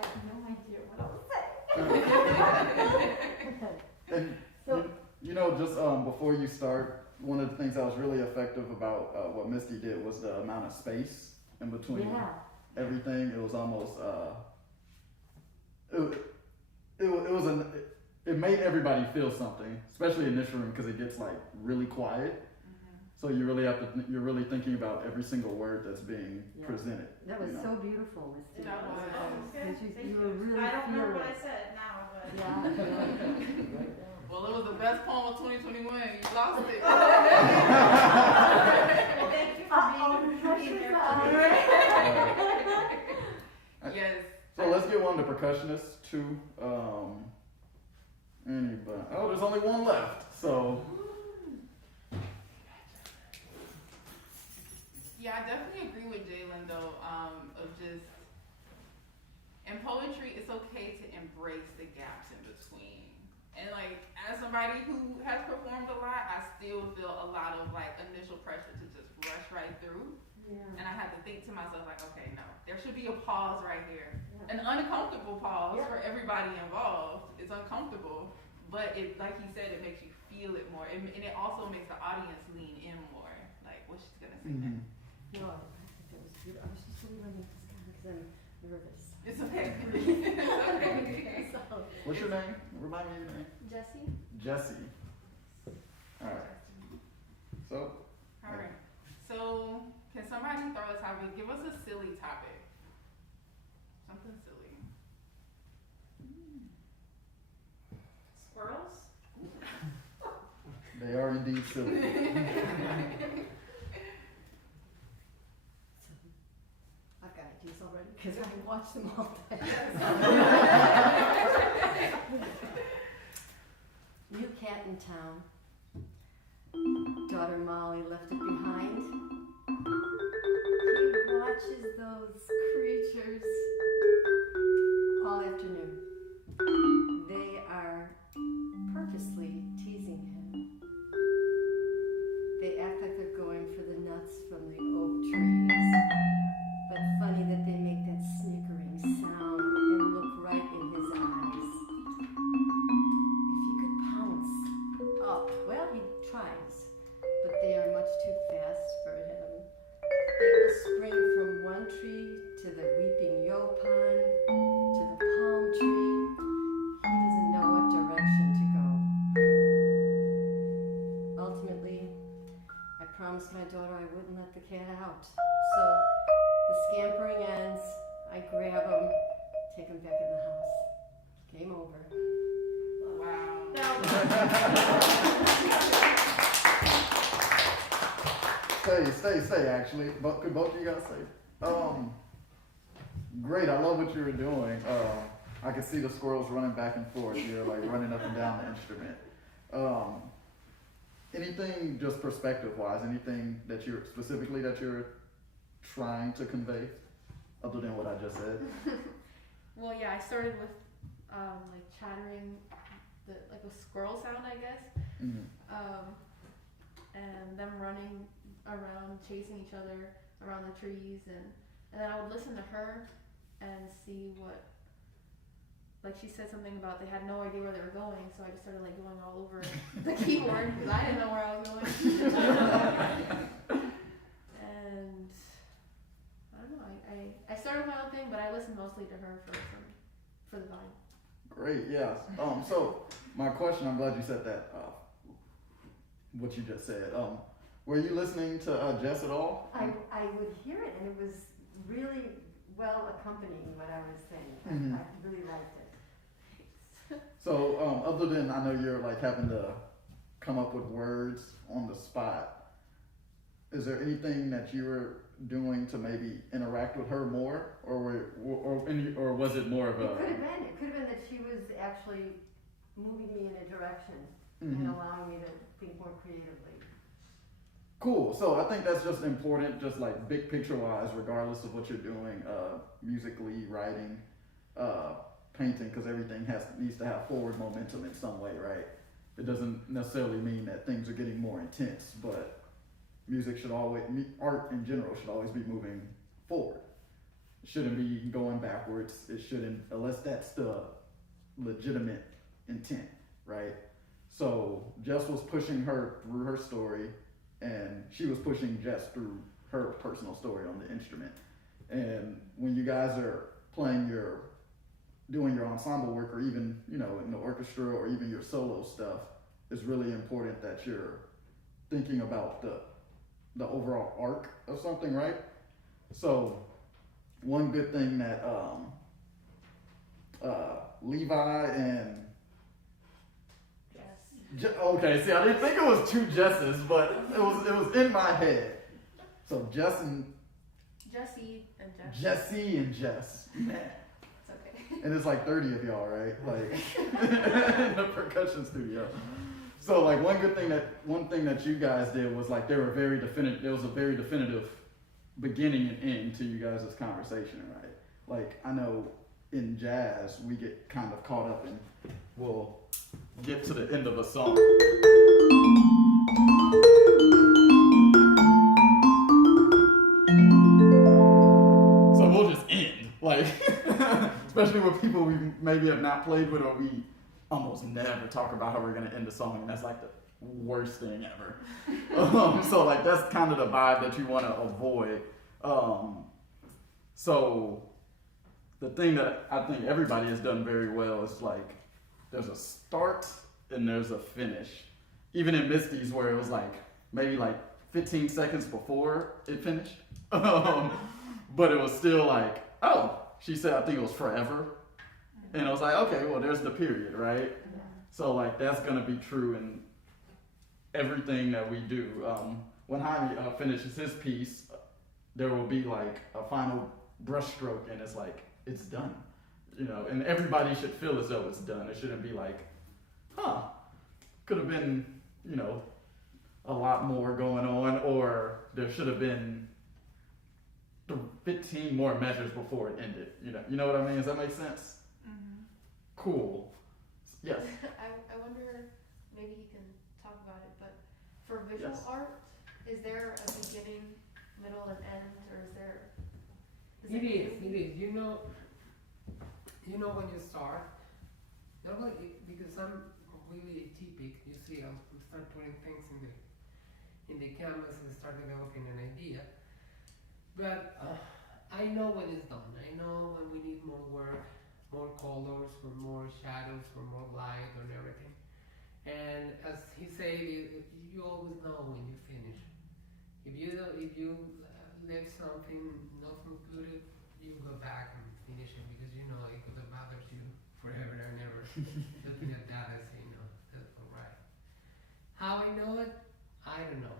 have no idea what I'll say. And So- you know, just before you start, one of the things that was really effective about what Misty did was the amount of space in between Yeah. everything. It was almost it made everybody feel something, especially in this room because it gets like really quiet. So you really have to you're really thinking about every single word that's being Yeah. presented. That was you know? so beautiful, Misty. That was. Because Thank you were really I don't remember what I feeling it. said now, but. Yeah. Well, it was the best poem of 2021. You lost it. Well, thank you for being there. Yes. So let's get one of the percussionists too. Anybody? Oh, there's only one left. So Yeah, I definitely agree with Jalen though. Of just in poetry, it's okay to embrace the gaps in between. And like as somebody who has performed a lot, I still feel a lot of like initial pressure to just rush right through. Yeah. And I had to think to myself like, okay, no, there should be a pause right here. Yeah. An uncomfortable pause Yeah. for everybody involved. It's uncomfortable, but it, like he said, it makes you feel it more, and it also makes the audience lean in more. Like, what she's gonna say next. No, I think that was beautiful. I was just really letting this guy because I'm nervous. It's okay. It's okay. So, what's your name? Remind me of your name. Jesse? Jesse. All right. So All right. So Can somebody throw a topic? Give us a silly topic. Something silly. Squirrels? They are indeed silly. I've got ideas already because I watched them all day. New cat in town. Daughter Molly left it behind. He watches those creatures all afternoon. They are purposely teasing him. They act like they're going for the nuts from the oak trees. But funny that they make that snickering sound and look right in his eyes. If he could pounce up, well, he tries, but they are much too fast for him. They will spring from one tree to the weeping yopon, to the palm tree. He doesn't know what direction to go. Ultimately, I promised my daughter I wouldn't let the cat out. So the scampering ends, I grab him, take him back in the house. Game over. Wow. Stay, actually. Could both of you guys say? Great, I love what you were doing. I could see the squirrels running back and forth. You're like running up and down the instrument. Anything just perspective-wise, anything that you're trying to convey other than what I just said? Well, yeah, I started with like chattering, like a squirrel sound, I guess, Mm-hmm. and them running around, chasing each other around the trees, and then I would listen to her and see what, like she said something about they had no idea where they were going, so I just started like going all over the keyboard because I didn't know where I was going. And I don't know, I started my own thing, but I listened mostly to her for the vibe. Great, yes. So my question, I'm glad you said that, what you just said. Were you listening to Jess at all? I would hear it, and it was really well accompanying what I was saying. Mhm. I really liked it. So, other than I know you're like having to come up with words on the spot, is there anything that you were doing to maybe interact with her more, or was it more of a? It could have been that she was actually moving me in a direction Mhm. and allowing me to think more creatively. Cool. So I think that's just important, just like big picture wise, regardless of what you're doing, musically, writing, painting, because everything needs to have forward momentum in some way, right? It doesn't necessarily mean that things are getting more intense, but art in general should always be moving forward. It shouldn't be going backwards. It shouldn't, unless that's the legitimate intent, right? So Jess was pushing her through her story, and she was pushing Jess through her personal story on the instrument. And when you guys are doing your ensemble work, or even, in the orchestra, or even your solo stuff, it's really important that you're thinking about the overall arc of something, right? So one good thing that Levi and okay, see, I didn't think it was two Jesses, but it was in my head. So Jesse and Jess. Man. It's okay. And it's like 30 of y'all, right? Like in the percussion studio. So like one thing that you guys did was like there was a very definitive beginning and end to you guys' conversation, right? Like I know in jazz we get kind of caught up in we'll get to the end of a song. So we'll just end. Like especially with people we maybe have not played with, or we almost never talk about how we're gonna end a song, and that's like the worst thing ever. So like that's kind of the vibe that you want to avoid. So the thing that I think everybody has done very well is like there's a start and there's a finish. Even in Misty's, where it was like maybe like 15 seconds before it finished. But it was still like, oh, she said, I think it was forever. And I was like, okay, well, there's the period, right? So like that's gonna be true in everything that we do. When Jaime finishes his piece, there will be like a final brush stroke, and it's like it's done, you know. And everybody should feel as though it's done. It shouldn't be like, huh, could have been, you know, a lot more going on, or there should have been 15 more measures before it ended. You know what I mean? Does that make sense? Mm-hmm. Cool. Yes. I wonder, maybe you can talk about it, but for visual Yes. art, is there a beginning, middle, and end, or is there? It is. You know when you start. Normally, because I'm really atypical, you see, I'll start putting things in the canvas and start developing an idea. But I know when it's done. I know when we need more work, more colors, or more shadows, or more light, or everything. And as he said, you always know when you finish. If you left something not concluded, you go back and finish it because you know it could have bothered you forever and ever. Looking at that, I say no, that's all right. How I know it, I don't know.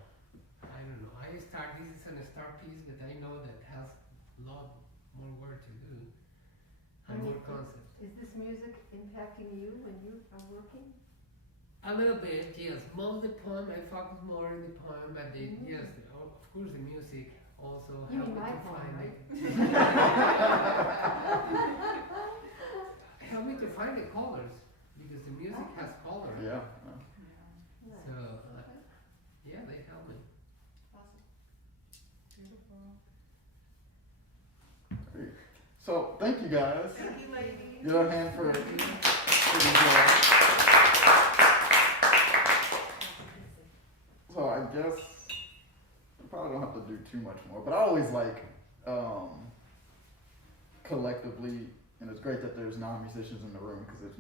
This is a start piece, but I know that has a lot more work to do and more concepts. Is this music impacting you when you are working? A little bit, yes. Most of the poem, I focus more on the poem, but yes, of course the music also You helped mean me my to poem, find right? help me to find the colors because the music has colors. Yeah. So yeah, they help me. Awesome. Beautiful. So thank you guys. Thank you, ladies. Give a hand for So I guess I probably don't have to do too much more, but I always like collectively, and it's great that there's non-musicians in the room because it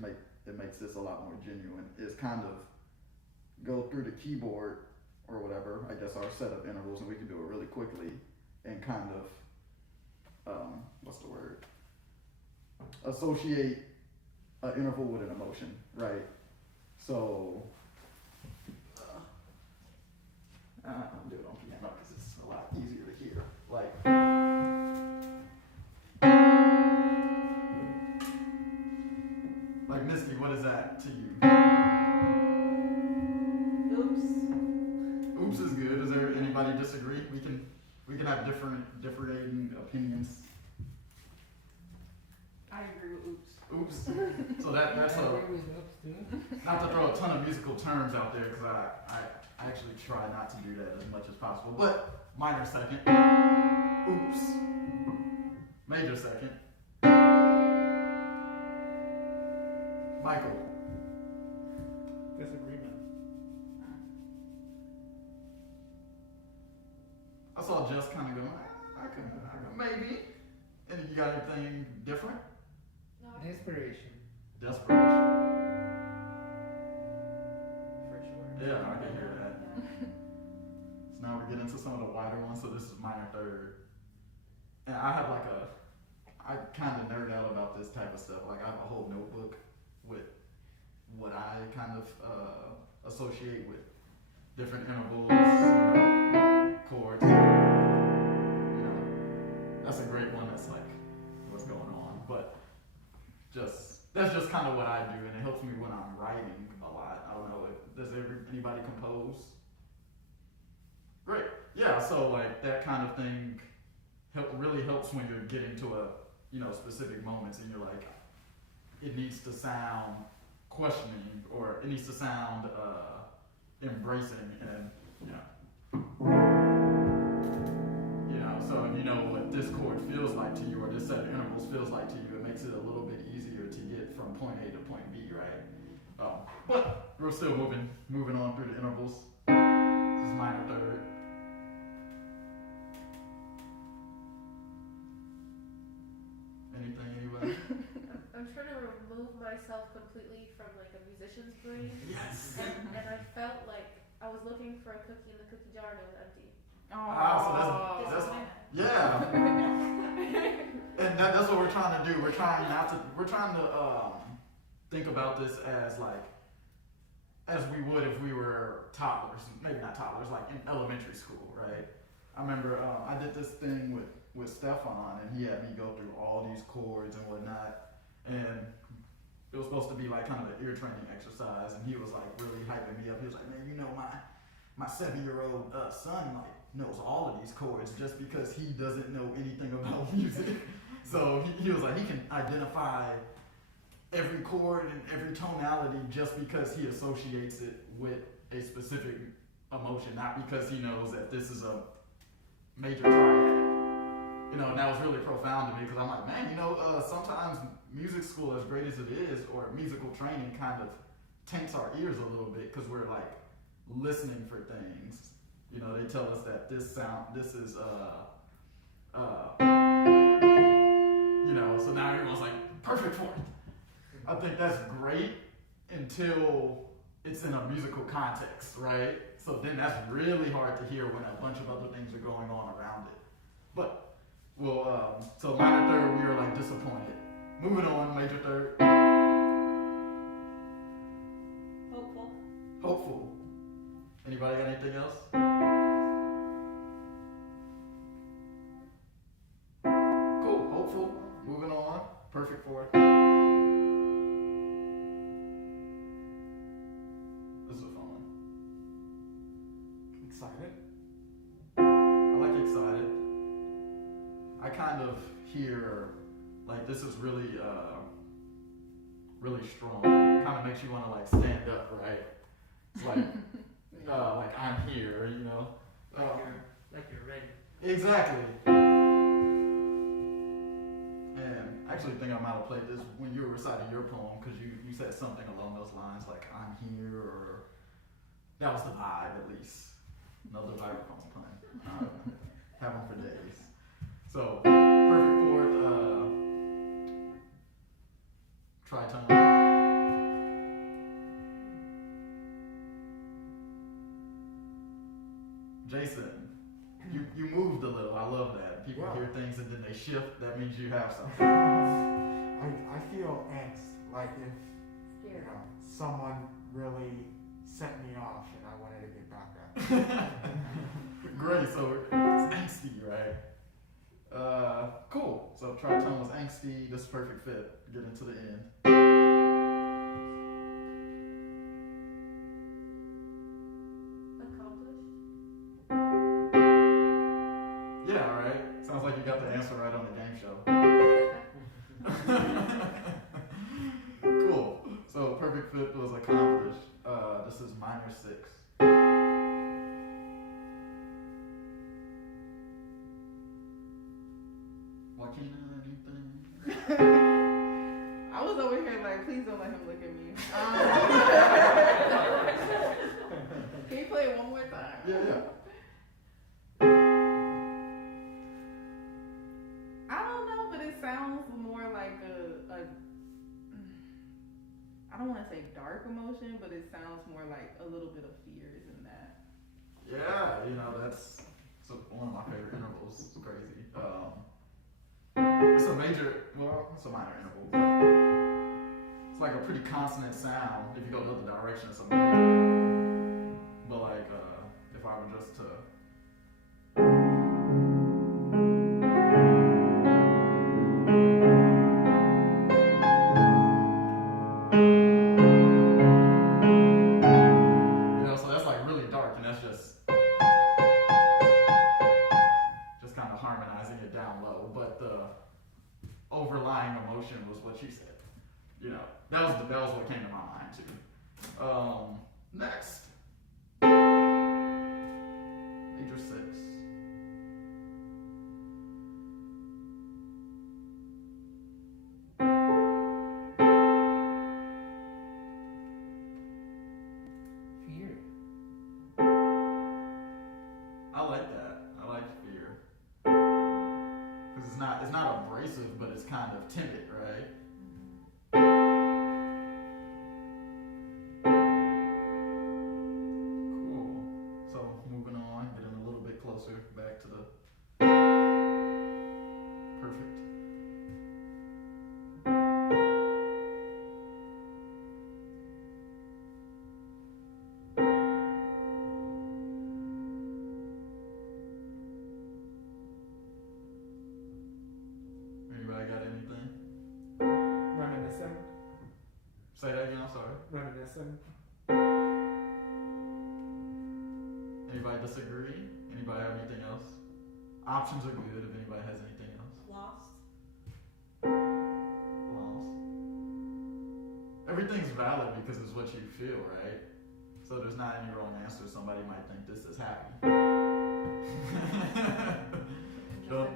makes this a lot more genuine. Is kind of go through the keyboard or whatever. I guess our set of intervals, and we can do it really quickly and kind of what's the word? Associate an interval with an emotion, right? So. I'll do it on piano because it's a lot easier to hear. Like, Misty, what is that to you? Oops. Oops is good. Is there anybody disagree? We can have differing opinions. I agree with oops. Oops. So that's I a agree with oops too. not to throw a ton of musical terms out there because I actually try not to do that as much as possible. But minor second. Oops. Major second. Michael. Disagreement. I saw Jess kind of going, I could maybe. And you got anything different? Desperation. Desperation. For sure. Yeah, I can hear that. So now we're getting into some of the wider ones. So this is minor third. And I have I kind of nerd out about this type of stuff. Like I have a whole notebook with what I kind of associate with different intervals, chords. That's a great one. That's like what's going on. But that's just kind of what I do, and it helps me when I'm writing a lot. I don't know. Does anybody compose? Great. Yeah. So like that kind of thing really helps when you're getting to a specific moments, and you're like, it needs to sound questioning, or it needs to sound embracing, and so if you know what this chord feels like to you, or this set of intervals feels like to you, it makes it a little bit easier to get from point A to point B, right? But we're still moving on through the intervals. This is minor third. Anything, anybody? I'm trying to remove myself completely from like a musician's brain. Yes. And I felt like I was looking for a cookie in the cookie jar and it was empty. So that's yeah. And that's what we're trying to do. We're trying to think about this as like, as we would if we were toddlers, maybe not toddlers, like in elementary school, right? I remember I did this thing with Stefan, and he had me go through all these chords and whatnot, and it was supposed to be like kind of an ear training exercise, and he was like really hyping me up. He was like, man, you know, my 7-year-old son like knows all of these chords just because he doesn't know anything about music. So he was like, he can identify every chord and every tonality just because he associates it with a specific emotion, not because he knows that this is a major triad. You know, and that was really profound to me because I'm like, man, you know, sometimes music school, as great as it is, or musical training kind of taints our ears a little bit because we're like listening for things. You know, they tell us that this is, you know, so now everyone's like, perfect for it. I think that's great until it's in a musical context, right? So then that's really hard to hear when a bunch of other things are going on around it. But, well, so minor third, we were like disappointed. Moving on, major third. Hopeful. Anybody got anything else? Cool, hopeful. Moving on, perfect for it. This is a fun one. Excited? I like excited. I kind of hear like this is really really strong. Kind of makes you want to like stand up, right? It's like like I'm here, you know. Like you're ready. Exactly. And I actually think I might have played this when you were reciting your poem because you said something along those lines like I'm here, or that was the vibe at least. Another vibraphone pun. Have one for days. So perfect chord, tritone. Jason, you moved a little. I love that. People Yeah. hear things and then they shift. That means you have something. I feel angst, like if you know someone really set me off and I wanted to get back at. Great. So it's angsty, right? Cool. So tritone was angsty. This is perfect fit. Get into the end. Accomplished. Yeah, right. Sounds like you got the answer right on the game show. Cool. So perfect fit was accomplished. This is minor 6. Juaquina, anything? I was over here like, please don't let him look at me. Can you play it one more time? Yeah. I don't know, but it sounds more like a I don't want to say dark emotion, but it sounds more like a little bit of fears in that. Yeah, you know, that's one of my favorite intervals. It's crazy. It's a major, well, it's a minor interval, but it's like a pretty consonant sound. If you go the other direction, it's a major. But like, if I were just to was what she said. You know, that was what came to my mind too. Next, major 6. Fear. I like that. I like fear because it's not abrasive, but it's kind of timid, right? Cool. So moving on, getting a little bit closer. Say that again, I'm sorry. Reminiscing. Anybody disagree? Anybody have anything else? Options are good if anybody has anything else. Lost. Lost. Everything's valid because it's what you feel, right? So there's not any wrong answer. Somebody might think this is happy. don't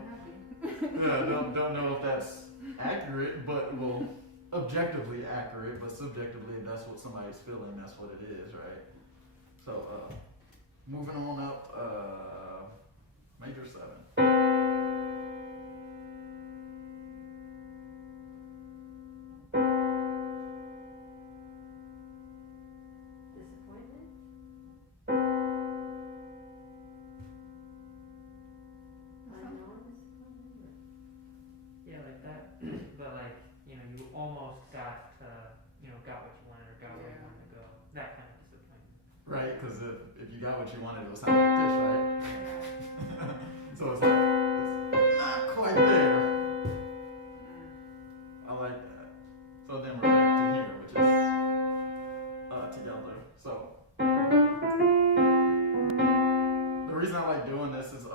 know if that's accurate, but well, objectively accurate, but subjectively, if that's what somebody's feeling, that's what it is, right? So, moving on up, major 7. Disappointment? Unknown disappointment? Yeah, like that. But like, you know, you almost got got what you wanted or got where you wanted to go. That kind of disappointment. Right, because if you got what you wanted, it would sound like this, right? So it's like, it's not quite there. I like that. So then we're back to here, which is together. So the reason I like doing this is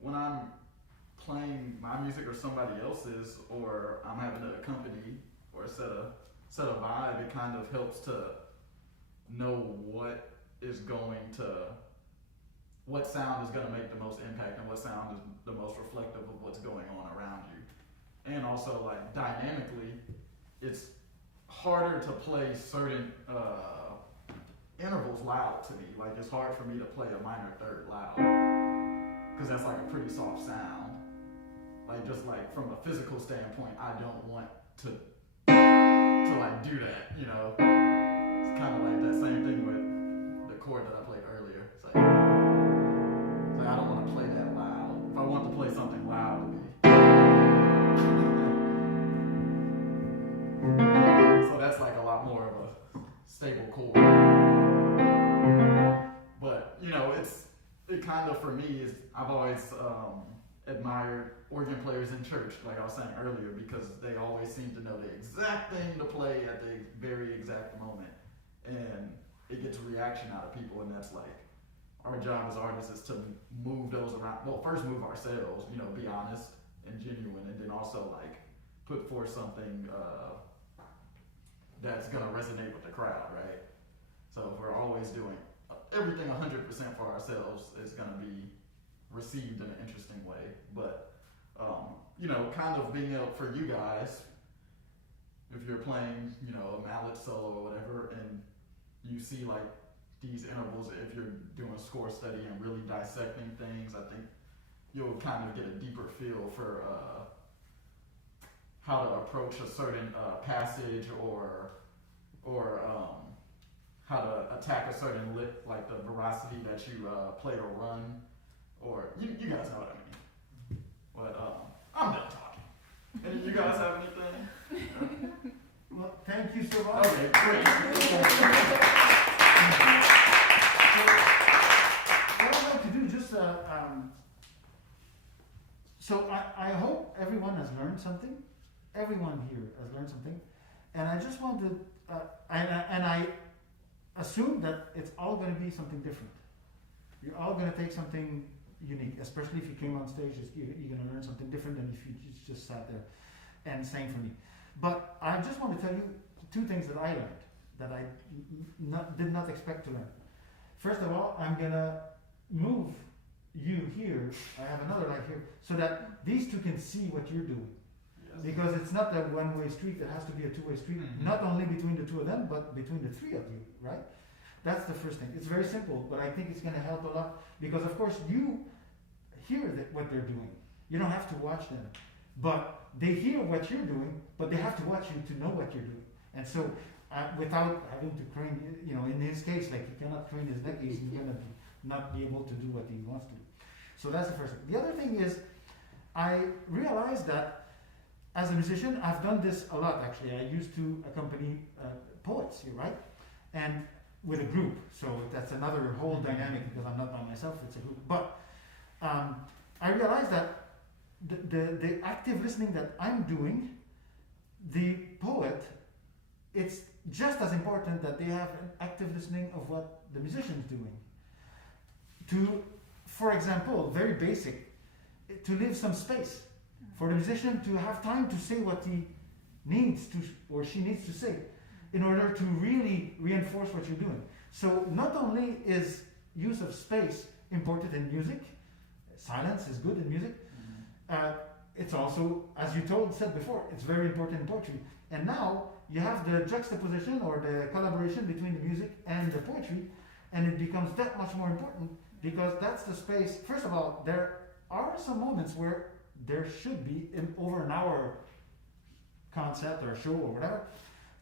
when I'm playing my music or somebody else's, or I'm having to accompany or set a vibe, it kind of helps to know what sound is going to make the most impact and what sound is the most reflective of what's going on around you. And also, like, dynamically, it's harder to play certain intervals loud to me. Like, it's hard for me to play a minor third loud because that's like a pretty soft sound. Like, just like from a physical standpoint, I don't want to like do that, you know. It's kind of like that same thing with the chord that I played earlier. It's like I don't want to play that loud. If I want to play something loud, so that's like a lot more of a stable chord. But you know, it kind of for me is I've always admired organ players in church, like I was saying earlier, because they always seem to know the exact thing to play at the very exact moment, and it gets a reaction out of people, and that's like our job as artists is to move those around. Well, first move ourselves, you know, be honest and genuine, and then also like put forth something that's gonna resonate with the crowd, right? So if we're always doing everything 100% for ourselves, it's gonna be received in an interesting way. But you know, kind of being able for you guys, if you're playing, you know, a mallet solo or whatever, and you see like these intervals, if you're doing score study and really dissecting things, I think you'll kind of get a deeper feel for how to approach a certain passage or how to attack a certain lick, like the veracity that you play or run, or you guys know what I mean. But I'm done talking. And you guys have anything? Well, thank you so much. Okay, great. What I'd like to do, just so I hope everyone has learned something. Everyone here has learned something, and I just want to, and I assume that it's all going to be something different. You're all going to take something unique, especially if you came on stage. You're going to learn something different than if you just sat there and sang for me. But I just want to tell you two things that I learned that I did not expect to learn. First of all, I'm going to move you here. I have another light here, so that these two can see what you're doing. Yes. Because it's not a one-way street, it has to be a two-way street, not only between the two of them, but between the three of you, right? That's the first thing. It's very simple, but I think it's going to help a lot, because of course you hear what they're doing. You don't have to watch them, but they hear what you're doing, but they have to watch you to know what you're doing. And so without having to crane, you know, in his case, like he cannot crane his neck, he's going to not be able to do what he wants to do. So that's the first thing. The other thing is, I realized that as a musician, I've done this a lot actually. I used to accompany poets, right? And with a group. So that's another whole dynamic, because I'm not by myself, it's a group. But I realized that the active listening that I'm doing, the poet it's just as important that they have an active listening of what the musician's doing. To, for example, very basic, to leave some space for the musician to have time to say what he needs to or she needs to say in order to really reinforce what you're doing. So not only is use of space important in music, silence is good in music, it's also, as you said before, it's very important in poetry. And now you have the juxtaposition or the collaboration between the music and the poetry, and it becomes that much more important because that's the space. First of all, there are some moments where there should be in over an hour concert or show or whatever,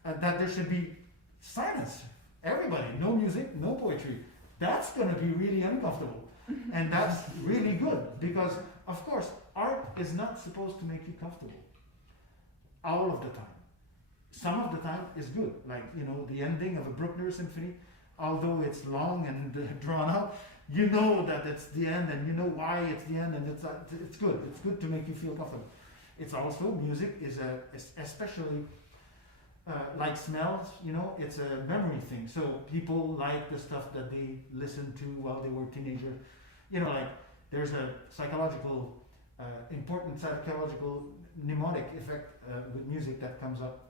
that there should be silence. Everybody, no music, no poetry. That's going to be really uncomfortable. And that's really good because, of course, art is not supposed to make you comfortable all of the time. Some of the time is good, like, you know, the ending of a Bruckner symphony, although it's long and drawn out, you know that it's the end and you know why it's the end, and it's good. It's good to make you feel comfortable. It's also, music is especially like smells, you know, it's a memory thing. So people like the stuff that they listened to while they were teenager. You know, like there's a psychological, important psychological mnemonic effect with music that comes up,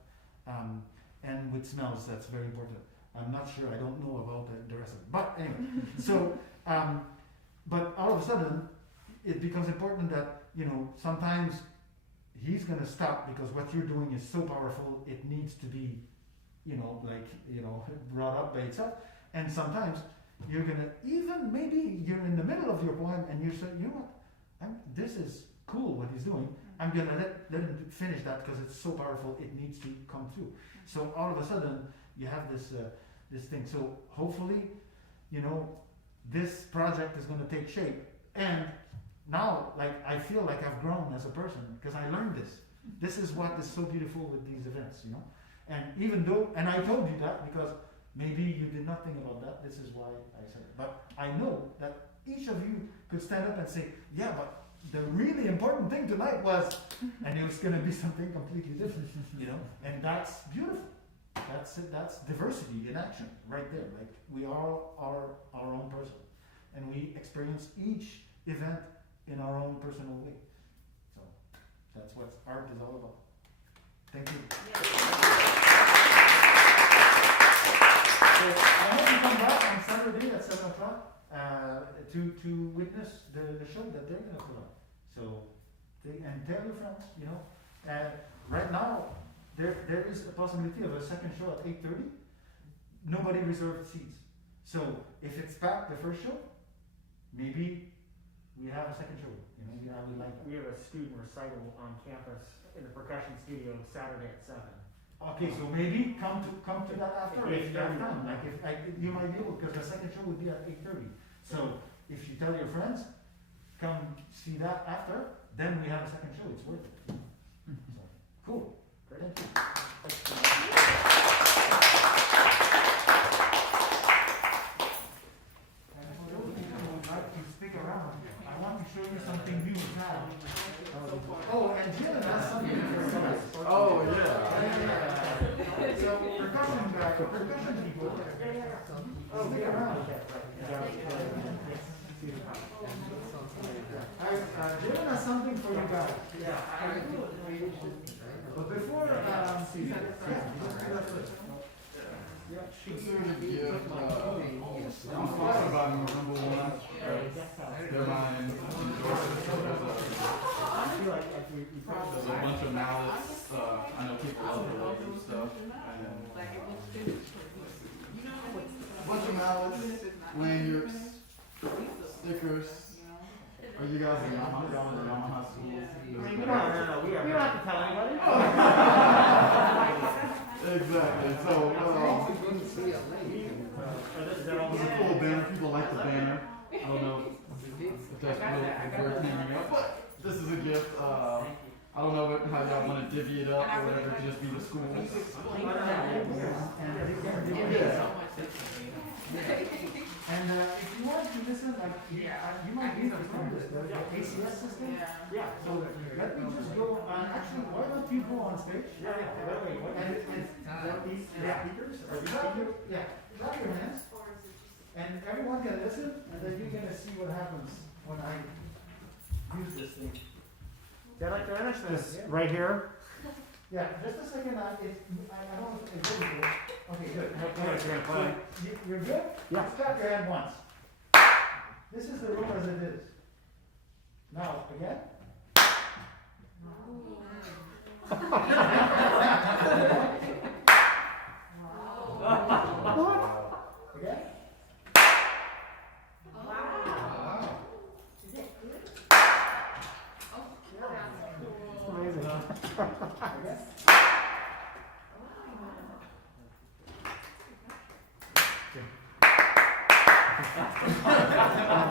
and with smells that's very important. I'm not sure, I don't know about the rest of it. But anyway, so, but all of a sudden, it becomes important that, you know, sometimes he's going to stop because what you're doing is so powerful, it needs to be, you know, like, you know, brought up by itself. And sometimes you're going to, even maybe you're in the middle of your poem and you're saying, you know what, this is cool what he's doing. I'm going to let him finish that because it's so powerful, it needs to come through. So all of a sudden, you have this this thing. So hopefully, you know, this project is going to take shape. And now, like, I feel like I've grown as a person because I learned this. This is what is so beautiful with these events, you know. And even though, and I told you that because maybe you did not think about that. This is why I said it. But I know that each of you could stand up and say, yeah, but the really important thing tonight was, and it's going to be something completely different, you know. And that's beautiful. That's it. That's diversity in action right there. Like, we all are our own person, and we experience each event in our own personal way. So that's what art is all about. Thank you. So I hope you come back on Saturday at 7 o'clock to witness the show that they're going to put on. So, and tell your friends, you know. Right now, there is a possibility of a second show at 8:30. Nobody reserved seats. So if it's packed the first show, maybe we have a second show. You know, I would like that. We have a student recital on campus in the percussion studio Saturday at 7. Okay, so maybe come to that after if you have time. Like you might be able, because the second show would be at 8:30. So if you tell your friends, come see that after, then we have a second show. It's worth it. So, cool. Great. Thank you. Stick around. I want to show you something new now. Oh, and Jalen has something for us. Oh, yeah. So, percussion people. Oh, stick around. Jalen has something for you guys. But before, She's here to give, I'm talking about November 1. They're my endorsers. There's a bunch of mallets. I know people love the love and stuff. And a bunch of mallets, lanyards, stickers. Are you guys in Yamaha schools? No. We don't have to tell anybody. Exactly. So, it's a cool banner. People like the banner. I don't know if that's really worth hanging up, but this is a gift. I don't know how y'all want to divvy it up or whatever. It could just be the schools. And if you want to listen, like, you might be able to find this, the ACS system. Yeah. So let let me just go, actually, why don't you go on stage? Yeah, wait, what? And, These speakers? Are these clap speakers? your, clap your hands, and everyone can listen, and then you're gonna see what happens when I use this thing. Did I finish this right here? Yeah, just a second, I don't know if it's really good. Okay, good. Okay. You're good? Yeah. Just clap your hand once. This is the room as it is. Now, again. Again.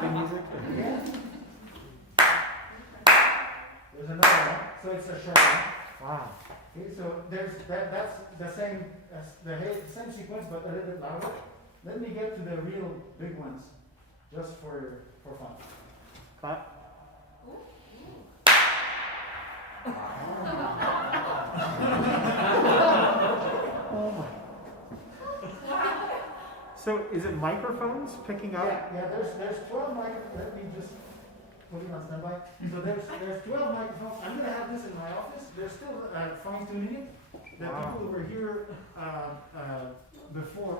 Amazing. Again. Again. There's another one, so it's a short one. Wow. Okay, so that's the same same sequence but a little bit louder. Let me get to the real big ones, just for fun. Clap. So is it microphones picking up? Yeah, there's 12 microphones. Let me just put it on standby. So there's 12 microphones. I'm gonna have this in my office. They're still fine tuning it. The people who were here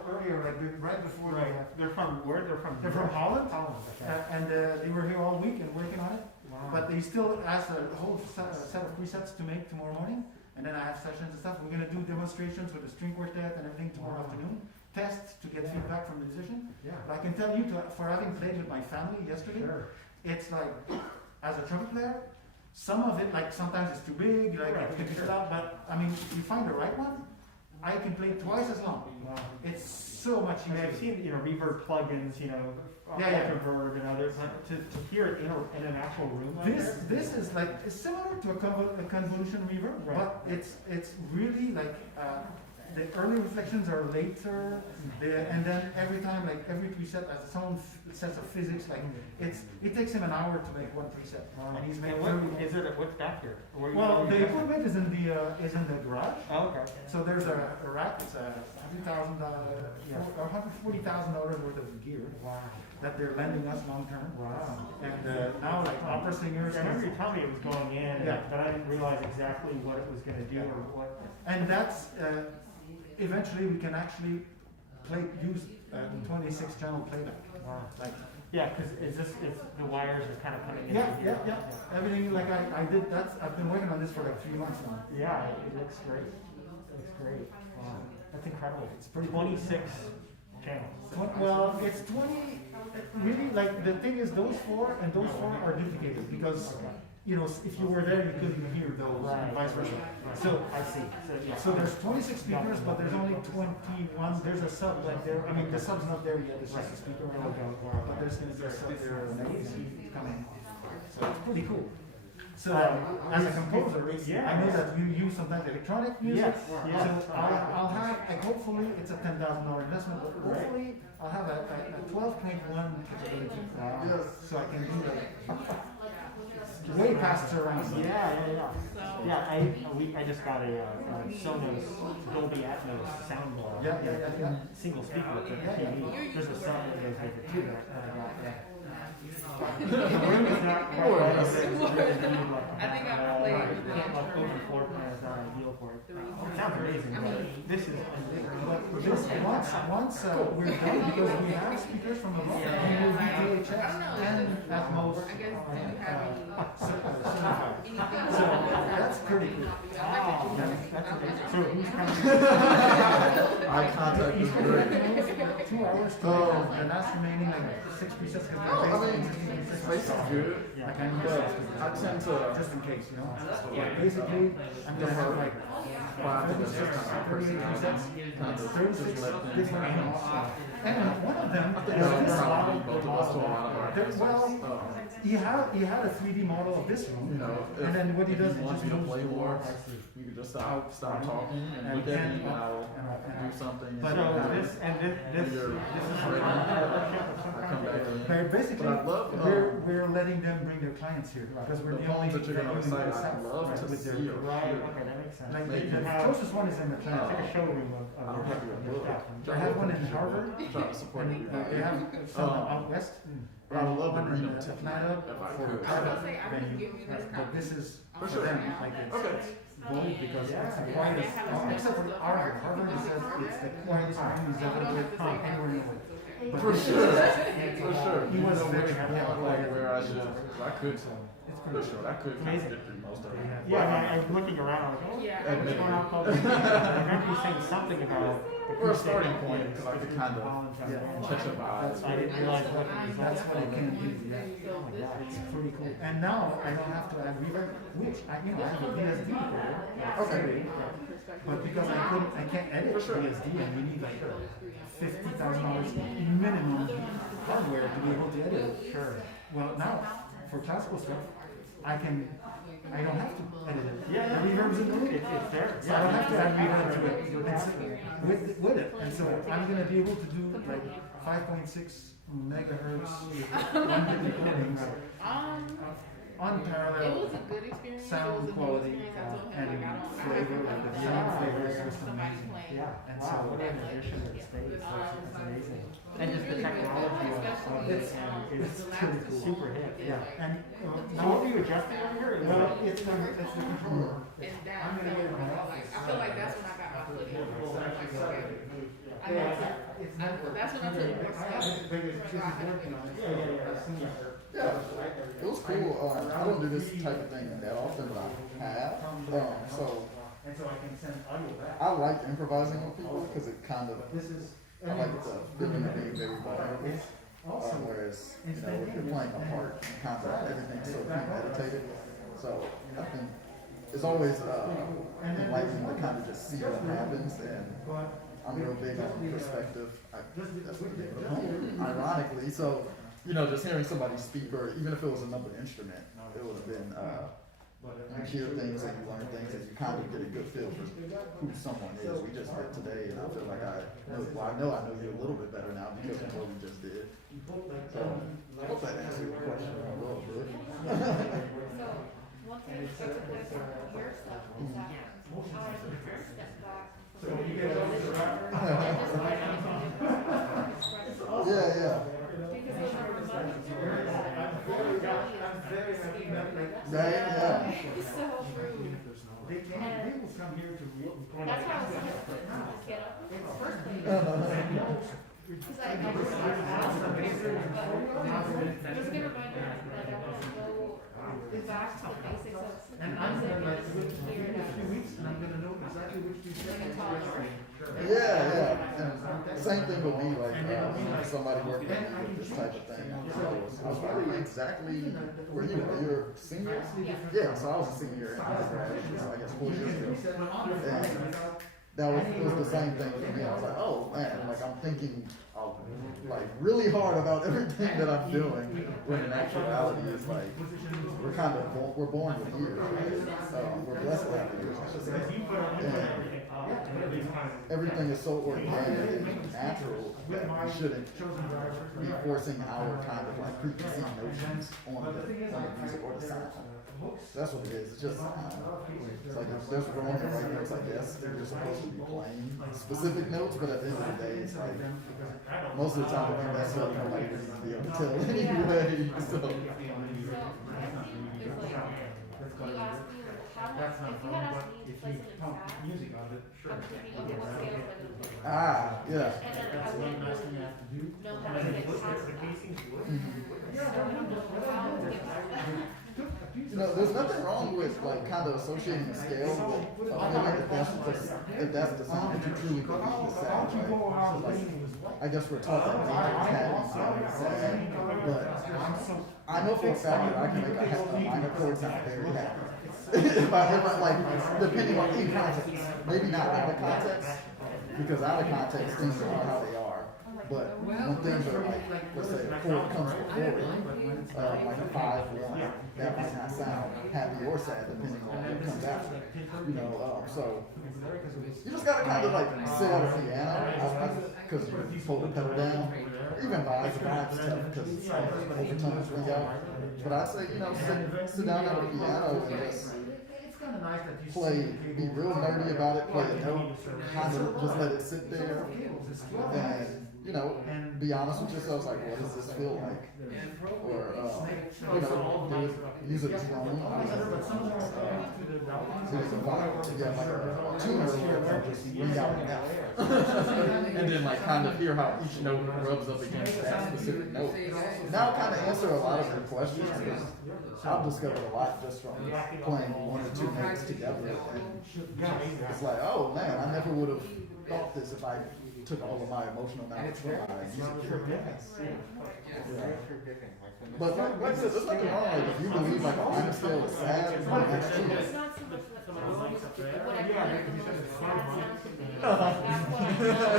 earlier, right before. They're from where? They're from Holland. Holland, okay. And they were here all week and working on it. Wow. But they still asked a whole set of presets to make tomorrow morning. And then I have sessions and stuff. We're gonna do demonstrations with the string quartet and everything tomorrow afternoon. Tests to get feedback from the musician. Yeah. But I can tell you, for having played with my family yesterday, Sure. it's like, as a trumpet player, some of it, like sometimes it's too big, like Right, it can cut out, but I mean, if you find the right one, I can play twice as long. Wow. It's so much I mean, easier. I've seen, reverb plugins, Yeah. reverb and others, to hear it in an actual room like This is like, it's similar to a convolution reverb, Right. but it's really like, the early reflections are later, and then every time, like every preset has its own sets of physics. Like it takes him an hour to make one preset, and he's made. What's back here? Well, the equipment is in the garage. Oh, okay. So there's a rack. It's a $100,000, $140,000 worth of gear Wow. that they're lending us long term. Wow. And now, like opera singers. I remember you telling me it was going in, Yeah. but I didn't realize exactly what it was going to do or what. And that's eventually we can actually use 26 channel playback. Wow. Like Yeah, because it's the wires are kind of coming in. yeah. Everything like I did. I've been working on this for like 3 months now. Yeah, it looks great. It looks great. Wow. That's incredible. It's pretty 26 channels. Well, it's 20. Really, like the thing is, those four and those four are duplicated because if you were there, you couldn't hear those, and vice versa. So I see. So there's 26 speakers, but there's only 21. There's a sub like there. I mean, the sub's not there yet. It's just a speaker. But there's going to be a sub there coming. So it's pretty cool. So as a composer, I know that you use sometimes electronic music. Yes. So I'll have, hopefully it's a $10,000 investment, but hopefully I'll have a 12.1 capability. So I can do that. Way past surround. Yeah, I just got a Sonos Dolby Atmos soundbar. Yeah. Single speaker with the TV. There's a sub that goes with it too that I got. The room is not quite right. I think I've played with Can't like open floor plan is not ideal for it. It sounds amazing, but this is Once we're done, because we have speakers from above, we will do VHS and Atmos certified. So that's pretty cool. That's amazing. So who's coming? Eye contact is great. 2 hours to the last remaining like 6 presets because Space is good. like I need I tend to just in case, Basically, I'm gonna have like 38 presets, 36 different amps. And one of them is well, he had a 3D model of this room, and then what he does is want just me to moves play the more, boards. you can just stop talking and look at me and I will do something something. But So and this is some Ready. kind of partnership of some I kind. come back in. But basically, But I love, we're letting them bring their clients here because we're the the only phones that you're gonna venue in recite, the I'd South, love right, to with their- see or Right, hear. okay, that makes sense. Like Maybe the have- closest one is in Like a Atlanta. showroom of I'll your have you a your book. stuff. I have one in Harvard, Trying to support and you. they have some out west. But I would love to One read in them to Atlanta if I for could. private say, I can venue, give you this but this is For for sure. them, like it's Okay. gold because Yeah. it's the quietest, except for Harvard. Harvard is says it's the quietest venue he's ever played anywhere in the world. But For this is- sure. For sure. He was You know very which happy one, about like it. where I should, I could, It's for pretty sure, I could Amazing. get through most of it. Yeah, I mean, I'm looking around, like, oh, Yeah. what's going on? I remember you saying something about. For a starting point, because I could kind of Yeah. catch a vibe. I didn't realize what it was. That's what it can do, yeah. Oh my gosh. It's pretty cool. And now I don't have to add reverb, which I have a VSD recorder. Okay. But because I can't edit For sure. VSD and we need like $50,000 minimum hardware to be able to edit it. Sure. Well, now for classical stuff, I don't have to edit it. Yeah, The reverb's in the loop. It's there. So I don't have to add reverb to it. And so with it. And so I'm gonna be able to do like 5.6 megahertz one-hit recordings unparalleled It was a good experience. sound It was a quality new experience. I and told him, like, I flavor, have like the to sound have flavor is somebody just amazing. playing. Yeah. And Wow, so what an addition to the state. That's amazing. And just the Really good. technology of Especially, it it's is pretty cool. super hip. Yeah, and So what were you adjusting over here? well, it's the controller. And that, I'm gonna get my office. I feel like that's when I got my footing. So I'm like, okay. I Yeah, know. it's That's when I took more stuff. But it's just working on it. Yeah, it was cool. I don't do this type of thing that often, but I have. So And so I can send audio back. I like improvising with people because it kind of, This is. I like the feeling of being very vulnerable. It's also. Whereas, you know, if you're playing a part, kind of everything's so premeditated. So I think it's always enlightening to kind of just see what happens, and I'm real big on perspective. That's what it is. Ironically, so you know, just hearing somebody speak, or even if it was another instrument, it would have been. You hear things and you learn things and you kind of get a good feel for who someone is. We just met today, and I feel like I know you a little bit better now because of what we just did. So I hope that answered your question a little bit. So, one thing to take away from your stuff is that I step back from Yeah. because those are remote tours Right, yeah. so rude. They will come here to record. That's why I was hesitant to just get up in the first place. Because I never was prepared, but it was a good reminder that I want to go back to the basics of And I'm music gonna like, and wait hear a few weeks and I'm gonna know exactly which you said. like a toddler. Yeah. And same thing with me, like somebody working with me with this type of thing. I was wondering exactly where you were. You're a senior? Yeah, so I was a senior in undergrad, so I guess 4 years ago. And it was the same thing for me. I was like, oh man, like I'm thinking like really hard about everything that I'm doing, when in actuality it's like we're born with ears, right? We're blessed to have ears, I should say. And everything is so organic and natural that we shouldn't be forcing our kind of like preconceived notions on the music or the sound. That's what it is. It's just it's like there's wrong and right notes, I guess. You're supposed to be playing specific notes, but at the end of the day, it's like most of the time if you mess up, nobody will even be able to tell anyway. So. So, my thing is like, you asked me, how much, if you had asked me to play something sad, Music on it, sure. I'm thinking, okay, what scale am I going to play? Ah, yeah. And then I wouldn't really know how to get past that. So I don't know how to get past that. You know, there's nothing wrong with like kind of associating a scale with a feeling if that's the sound that you truly believe is sad, right? Like, I guess we're taught that major happy sound is sad, but I know for a fact that I can make a minor chord sound very happy. if I like, depending on in context, maybe not out of context, because out of context things are how they are. But when things are like, let's say a chord comes before it, like a 5-1, that might not sound happy or sad depending on what comes after. You know, so you just gotta kind of like sit at a piano because you pull the pedal down. Or even vibes tough because it's overtones ring out. But I'd say, you know, sit down at the piano and just It's kind of nice that you play, see be real nerdy about it, play a note, kind of just let it sit there, and, you know, be honest with yourself, like, what does this feel like? Or, you know, use a drone. Use a vibe, yeah, like a tuner will just read out an F. And then, like, kind of hear how each note rubs up against that specific note. Now, kind of answer a lot of your questions, because I've discovered a lot just from playing one or two notes together. And it's like, oh man, I never would have thought this if I took all of my emotional knowledge from my music. But like I said, there's nothing wrong. Like if you believe like a minor scale is sad, that's true. It's not so much that Some of those links up there. what I Yeah, think because you the said most it's sad fun. sound to me. That's what I